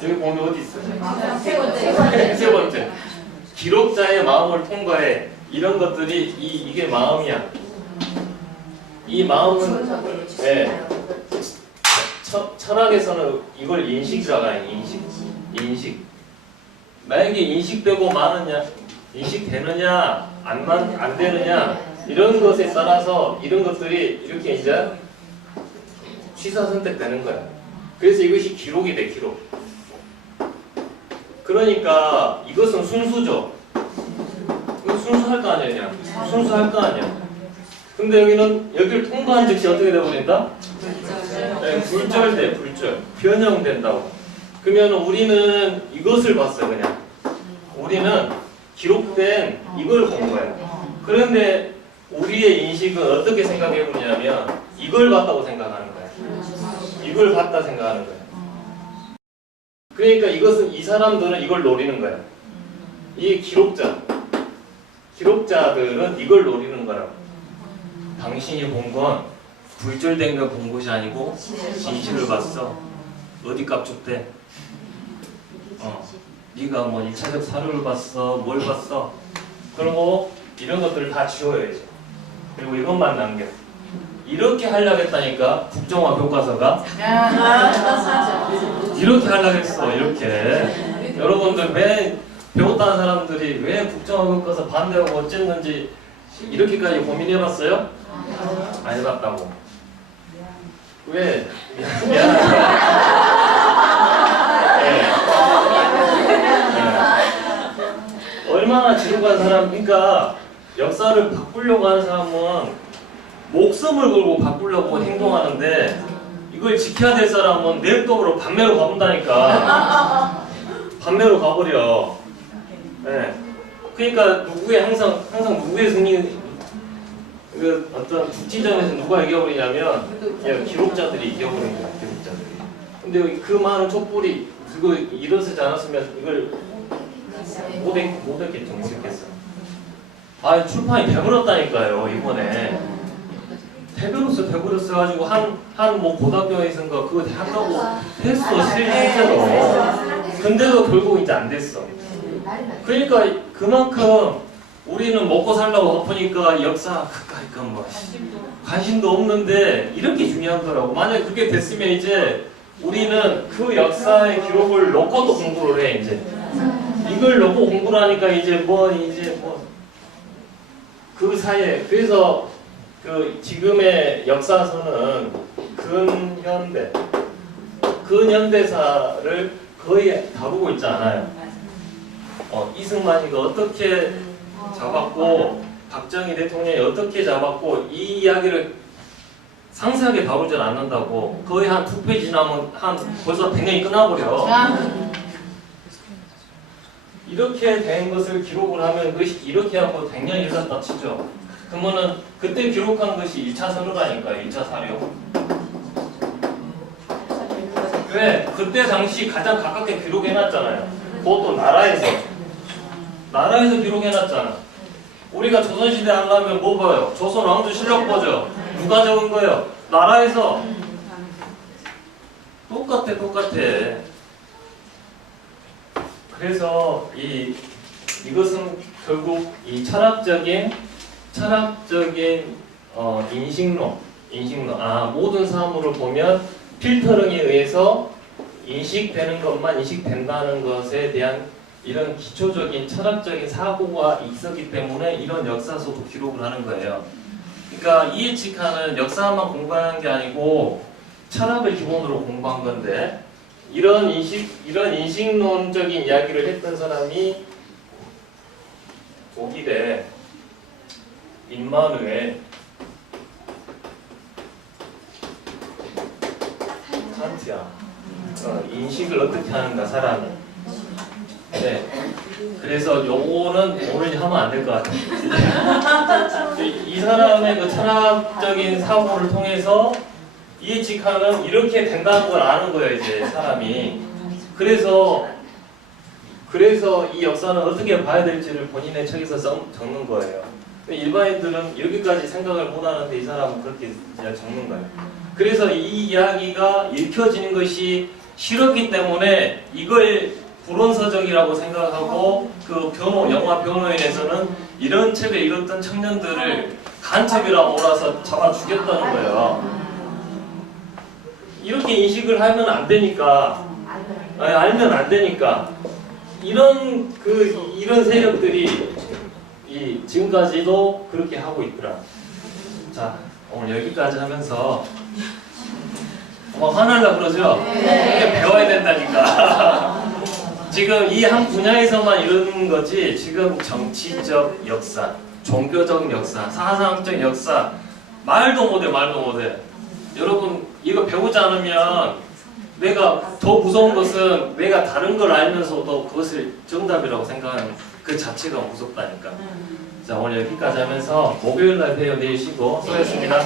여기 보면 어디 있어요? 세 번째. 기록자의 마음을 통과해. 이런 것들이 이게 마음이야. 이 마음은 철학에서는 이걸 인식이라고 해요. 인식. 만약에 인식되고 마느냐, 인식되느냐, 안 되느냐 이런 것에 따라서 이런 것들이 이렇게 이제 취사 선택되는 거야. 그래서 이것이 기록이 돼, 기록. 그러니까 이것은 순수죠. 이거 순수할 거 아니야, 그냥. 순수할 거 아니야. 근데 여기를 통과한 즉시 어떻게 돼버린다? 네, 굴절돼, 굴절. 변형된다고. 그러면 우리는 이것을 봤어요, 그냥. 우리는 기록된 이걸 본 거예요. 그런데 우리의 인식은 어떻게 생각해 보냐면 이걸 봤다고 생각하는 거예요. 이걸 봤다 생각하는 거예요. 그러니까 이 사람들은 이걸 노리는 거예요. 이 기록자들은 이걸 노리는 거라고. 당신이 본 건 굴절된 걸 본 것이 아니고 진실을 봤어. 어디 깝죽대? 네가 뭐 1차적 사료를 봤어, 뭘 봤어? 그리고 이런 것들을 다 지워야지. 그리고 이것만 남겨. 이렇게 하려고 했다니까 국정화 교과서가 이렇게 하려고 했어. 이렇게 여러분들 왜 배웠다는 사람들이 왜 국정화 교과서 반대하고 어쨌는지 이렇게까지 고민해봤어요? 안 해봤다고. 왜? 얼마나 지루한 사람, 그러니까 역사를 바꾸려고 하는 사람은 목숨을 걸고 바꾸려고 행동하는데 이걸 지켜야 될 사람은 냅둬로 반매로 가본다니까. 반매로 가버려. 네. 그러니까 항상 누구의 승리, 그 어떤 국지전에서 누가 이겨버리냐면 기록자들이 이겨버린 거야, 기록자들이. 근데 그 많은 촛불이 그거 일어서지 않았으면 이걸 못했겠어. 출판이 배불렀다니까요, 이번에. 배불렀어 가지고 한 뭐 고등학교에선가 그거 한다고 했어, 실제로. 근데도 결국 이제 안 됐어. 그러니까 그만큼 우리는 먹고 살려고 바쁘니까 역사 그까이까 뭐 관심도 없는데 이런 게 중요한 거라고. 만약에 그게 됐으면 이제 우리는 그 역사의 기록을 놓고도 공부를 해, 이제. 이걸 놓고 공부를 하니까 이제 그 사이에. 그래서 그 지금의 역사서는 근현대사를 거의 다루고 있지 않아요. 이승만이가 어떻게 잡았고 박정희 대통령이 어떻게 잡았고 이 이야기를 상세하게 다루질 않는다고. 거의 한 2페이지 지나면 벌써 100년이 끝나버려. 이렇게 된 것을 기록을 하면 그것이 이렇게 하고 100년이 흘렀다 치죠. 그러면은 그때 기록한 것이 1차 선거라니까, 1차 사료. 왜? 그때 당시 가장 가깝게 기록해놨잖아요. 그것도 나라에서 기록해놨잖아. 우리가 조선시대 하려면 뭐 봐요? 조선 왕조 실력 보죠. 누가 적은 거예요? 나라에서. 똑같아. 그래서 이것은 결국 이 철학적인 인식론. 모든 사물을 보면 필터링에 의해서 인식되는 것만 인식된다는 것에 대한 이런 기초적인 철학적인 사고가 있었기 때문에 이런 역사서도 기록을 하는 거예요. 그러니까 이 예측하는 역사만 공부하는 게 아니고 철학을 기본으로 공부한 건데, 이런 인식론적인 이야기를 했던 사람이 독일의 임마누엘 칸트야. 인식을 어떻게 하는가 사람이. 네. 그래서 요거는 오늘 하면 안 될 것 같아요. 이 사람의 그 철학적인 사고를 통해서 이 직하는 이렇게 된다는 걸 아는 거예요, 이제 사람이. 그래서 이 역사는 어떻게 봐야 될지를 본인의 책에서 적는 거예요. 일반인들은 여기까지 생각을 못 하는데 이 사람은 그렇게 그냥 적는 거예요. 그래서 이 이야기가 읽혀지는 것이 싫었기 때문에 이걸 불온서적이라고 생각하고 그 영화 변호인에서는 이런 책을 읽었던 청년들을 간첩이라고 몰아서 잡아 죽였다는 거예요. 이렇게 인식을 하면 안 되니까, 알면 안 되니까 이런 세력들이 지금까지도 그렇게 하고 있더라. 자, 오늘 여기까지 하면서 화나려고 그러죠? 이렇게 배워야 된다니까. 지금 이 한 분야에서만 이러는 거지, 지금 정치적 역사, 종교적 역사, 사상적 역사, 말도 못해. 여러분, 이거 배우지 않으면 내가 더 무서운 것은 내가 다른 걸 알면서도 그것을 정답이라고 생각하는 그 자체가 무섭다니까. 자, 오늘 여기까지 하면서 목요일 날 봬요. 내일 쉬고 수고했습니다.